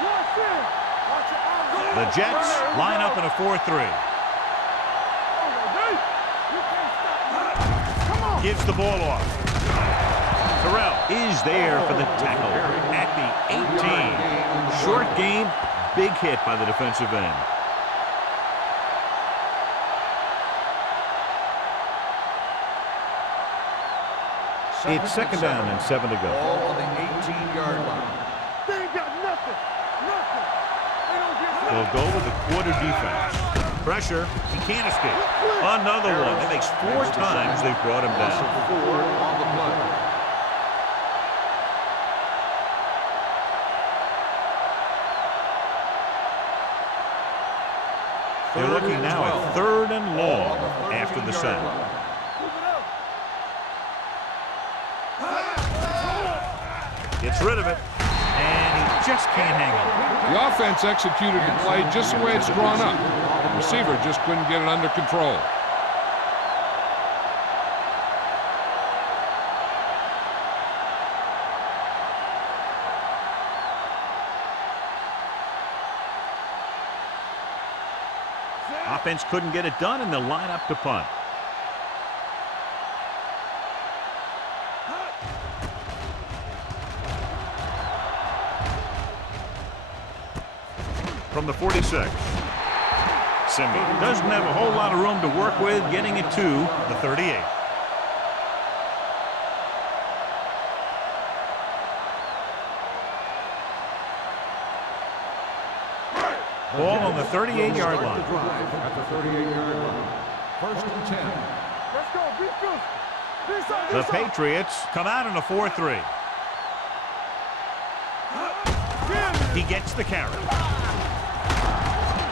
Watch in. Watch your arms. The Jets line up in a 4-3. Gives the ball off. Terrell is there for the tackle at the 18. Short game, big hit by the defensive end. It's second down and 7 to go. Ball on the 18-yard line. They ain't got nothing. Nothing. They'll go with the quarter defense. Pressure. He can't escape. Another one. That makes 4 times they've brought him down. 4 on the play. They're looking now at 3rd and long after the sack. Gets rid of it, and he just can't hang on. The offense executed the play just the way it's drawn up. The receiver just couldn't get it under control. Offense couldn't get it done, and they'll line up to punt. From the 46. Simeon doesn't have a whole lot of room to work with, getting it to the 38. Ball on the 38-yard line. At the 38-yard line. 1st and 10. Let's go. Be good. The Patriots come out in a 4-3. He gets the carry.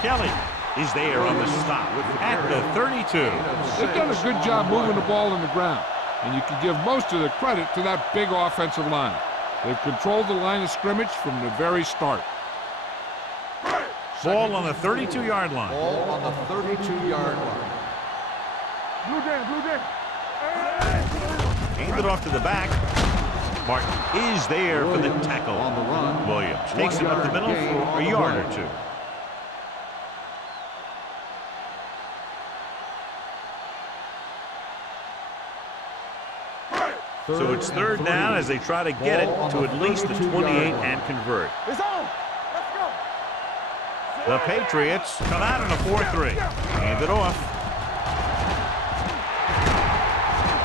Kelly is there on the stop at the 32. They've done a good job moving the ball on the ground, and you can give most of the credit to that big offensive line. They've controlled the line of scrimmage from the very start. Ball on the 32-yard line. Ball on the 32-yard line. Blue game. Hand it off to the back. Martin is there for the tackle. On the run. Williams takes it up the middle for a yard or 2. So it's 3rd down as they try to get it to at least the 28 and convert. It's on. Let's go. The Patriots come out in a 4-3. Hand it off.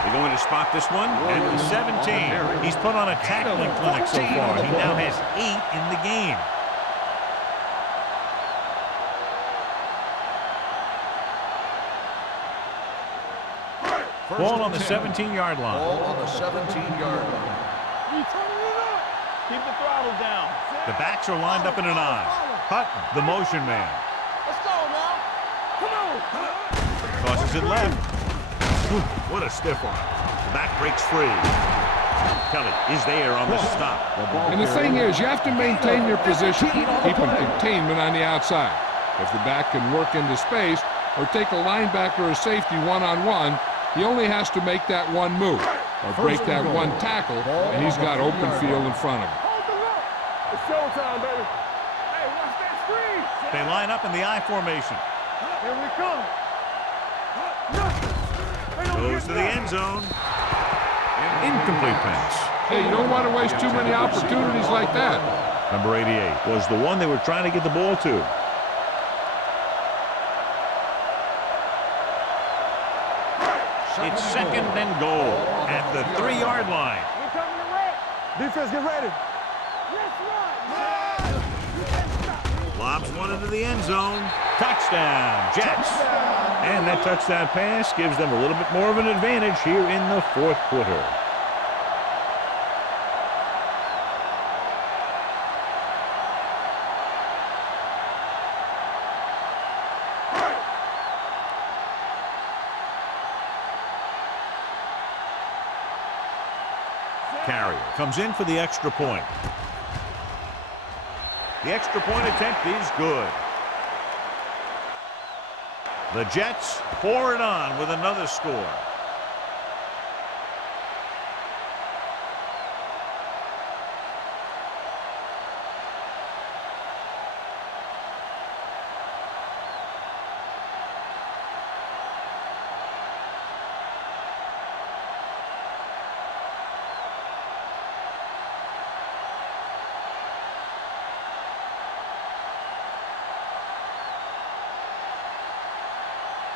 They're going to spot this one at the 17. He's put on a tackling clinic so far. He now has 8 in the game. Ball on the 17-yard line. Ball on the 17-yard line. Keep the throttle down. The backs are lined up in an I. Hutton, the motion man. Let's go now. Come on. Tosses it left. Whew, what a stiff arm. The back breaks free. Kelly is there on the stop. And the thing is, you have to maintain your position, keep them containment on the outside. If the back can work into space or take a linebacker or safety one-on-one, he only has to make that one move or break that one tackle, and he's got open field in front of him. Hold the look. It's showtime, baby. Hey, watch that screen. They line up in the I formation. Here we come. Goes to the end zone. Incomplete pass. Hey, you don't want to waste too many opportunities like that. Number 88 was the one they were trying to get the ball to. It's 2nd and goal at the 3-yard line. We're coming to red. Defense, get ready. Let's run. Lobs one into the end zone. Touchdown, Jets. And that touchdown pass gives them a little bit more of an advantage here in the 4th quarter. Carrier comes in for the extra point. The extra point attempt is good. The Jets pour it on with another score.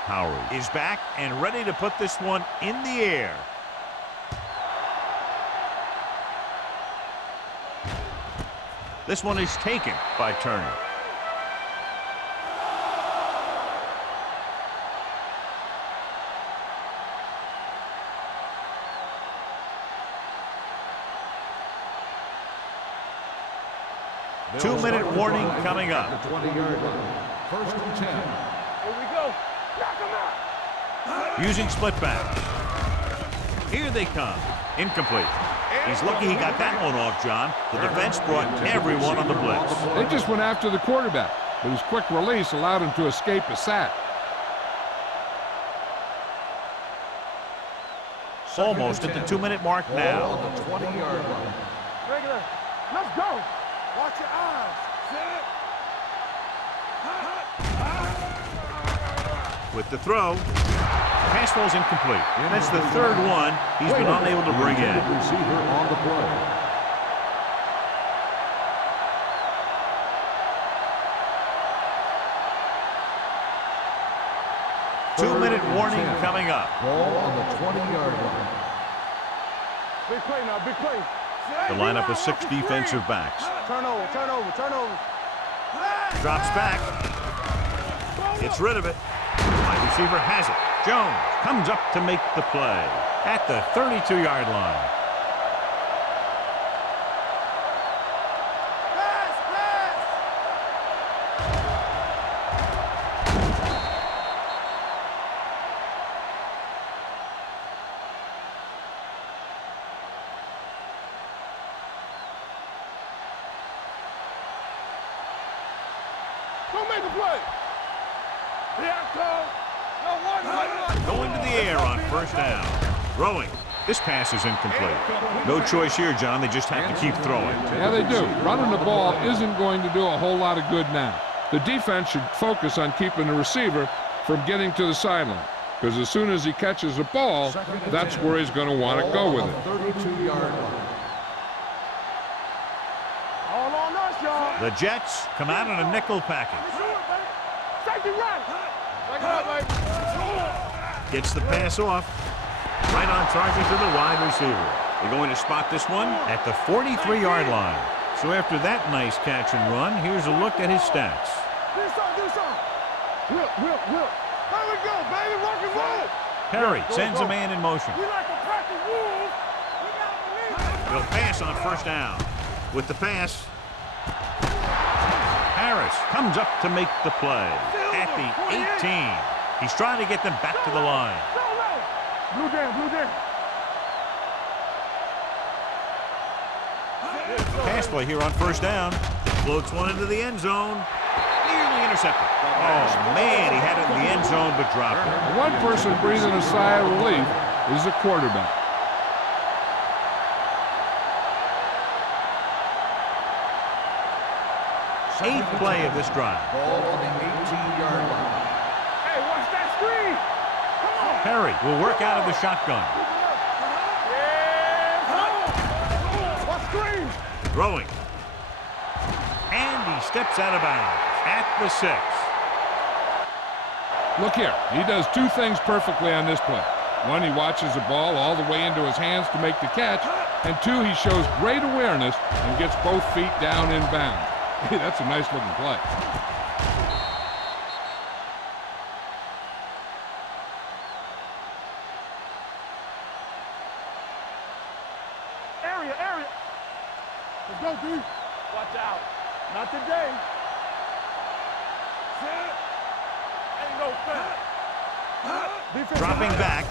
Howard is back and ready to put this one in the air. This one is taken by Turner. 2-minute warning coming up. The 20-yard line. First and 10. Here we go. Knock him out. Using split back. Here they come. Incomplete. He's lucky he got that one off, John. The defense brought everyone on the blitz. They just went after the quarterback, but his quick release allowed him to escape a sack. Almost at the 2-minute mark now. On the 20-yard line. Regular. Let's go. Watch your eyes. With the throw. Pass ball's incomplete. That's the third one he's been unable to bring in. Receiver on the play. Two-minute warning coming up. Ball on the 20-yard line. Big play now, big play. The lineup of 6 defensive backs. Turnover, turnover, turnover. Drops back. Gets rid of it. Wide receiver has it. Jones comes up to make the play at the 32-yard line. Don't make the play. Here I come. No, one. Going to the air on first down. Throwing. This pass is incomplete. No choice here, John. They just have to keep throwing. Yeah, they do. Running the ball isn't going to do a whole lot of good now. The defense should focus on keeping the receiver from getting to the sideline, because as soon as he catches the ball, that's where he's going to want to go with it. 32-yard line. All on us, y'all. The Jets come out in a nickel package. Safety run. Back it up, baby. Gets the pass off. Right on target to the wide receiver. They're going to spot this one at the 43-yard line. So after that nice catch and run, here's a look at his stats. Do something. Whip. There we go, baby. Rock and roll. Perry sends a man in motion. We like to practice rules. We gotta believe it. He'll pass on first down. With the pass, Harris comes up to make the play at the 18. He's trying to get them back to the line. Blue down. Pass play here on first down. Floats one into the end zone. Nearly intercepted. Oh, man, he had it in the end zone but dropped it. One person breathing a sigh of relief is the quarterback. Eighth play of this drive. Ball on the 18-yard line. Hey, watch that screen. Come on. Perry will work out of the shotgun. Yeah. What screen? Throwing. And he steps out of bounds at the 6. Look here, he does 2 things perfectly on this play. 1, he watches the ball all the way into his hands to make the catch, and 2, he shows great awareness and gets both feet down in bounds. Hey, that's a nice looking play. Area. Let's go, dude. Watch out. Not today. Ain't no thing. Dropping back.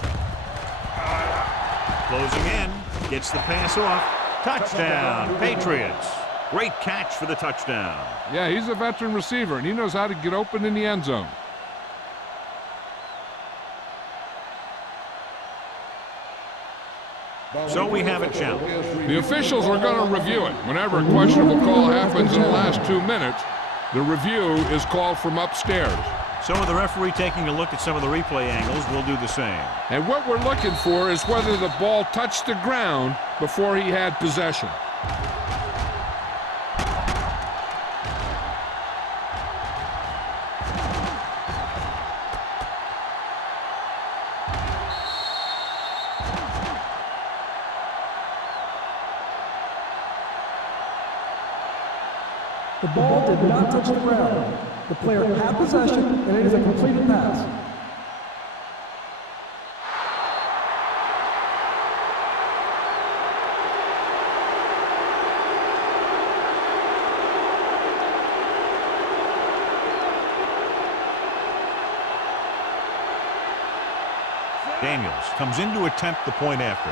Closing in. Gets the pass off. Touchdown, Patriots. Great catch for the touchdown. Yeah, he's a veteran receiver, and he knows how to get open in the end zone. So we have a challenge. The officials are going to review it. Whenever a questionable call happens in the last 2 minutes, the review is called from upstairs. So with the referee taking a look at some of the replay angles, we'll do the same. And what we're looking for is whether the ball touched the ground before he had possession. The ball did not touch the ground. The player had possession, and it is a completed pass. Daniels comes in to attempt the point after.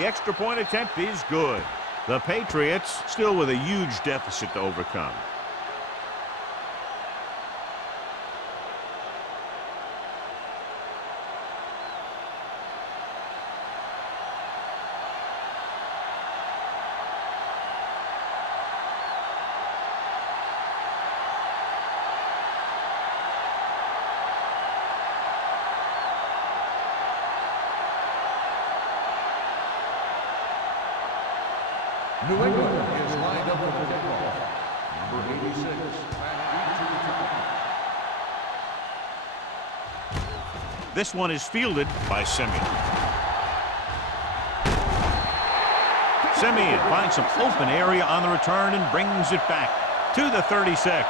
The extra point attempt is good. The Patriots still with a huge deficit to overcome. New England is lined up for the kickoff. Number 86, back to return. This one is fielded by Simeon. Simeon finds some open area on the return and brings it back to the 36.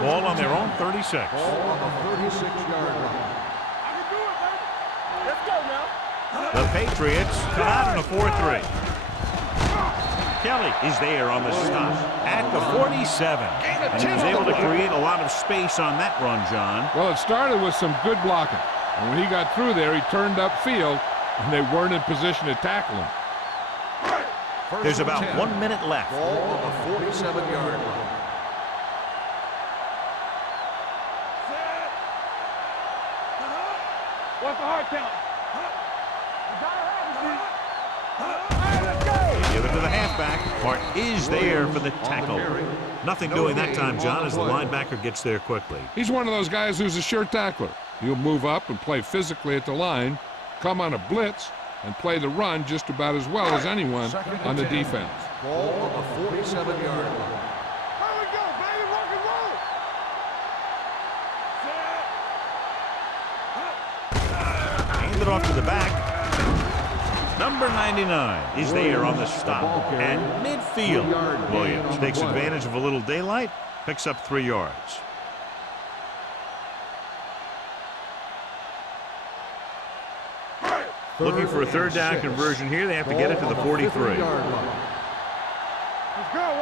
Ball on their own 36. Ball on the 36-yard line. I can do it, baby. Let's go now. The Patriots come out in a 4-3. Kelly is there on the stop at the 47. And he was able to create a lot of space on that run, John. Well, it started with some good blocking. And when he got through there, he turned upfield, and they weren't in position to tackle him. There's about 1 minute left. Ball on the 47-yard line. What's the hard count? You gotta have it, all right, let's go. Give it to the halfback. Hart is there for the tackle. Nothing doing that time, John, as the linebacker gets there quickly. He's one of those guys who's a sure tackler. He'll move up and play physically at the line, come on a blitz, and play the run just about as well as anyone on the defense. Ball on the 47-yard line. Here we go, baby, rock and roll. Hand it off to the back. Number 99 is there on the stop at midfield. Williams takes advantage of a little daylight, picks up 3 yards. Looking for a third down conversion here. They have to get it to the 43. Let's go,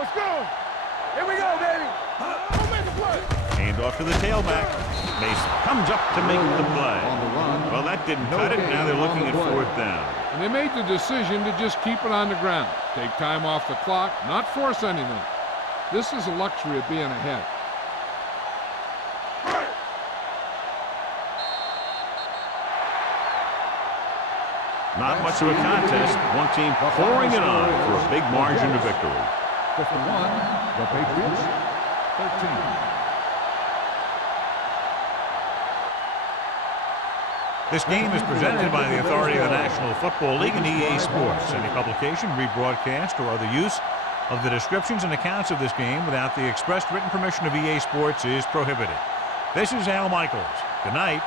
let's go. Here we go, baby. Who made the play? Hand off to the tailback. Mason comes up to make the play. Well, that didn't cut it. Now they're looking at 4th down. And they made the decision to just keep it on the ground. Take time off the clock, not force anything. This is a luxury of being ahead. Not much of a contest. One team pouring it on for a big margin of victory. 51, the Patriots, 13. This game is presented by the authority of the National Football League and EA Sports. Any publication, rebroadcast, or other use of the descriptions and accounts of this game without the expressed written permission of EA Sports is prohibited. This is Al Michaels. Good night.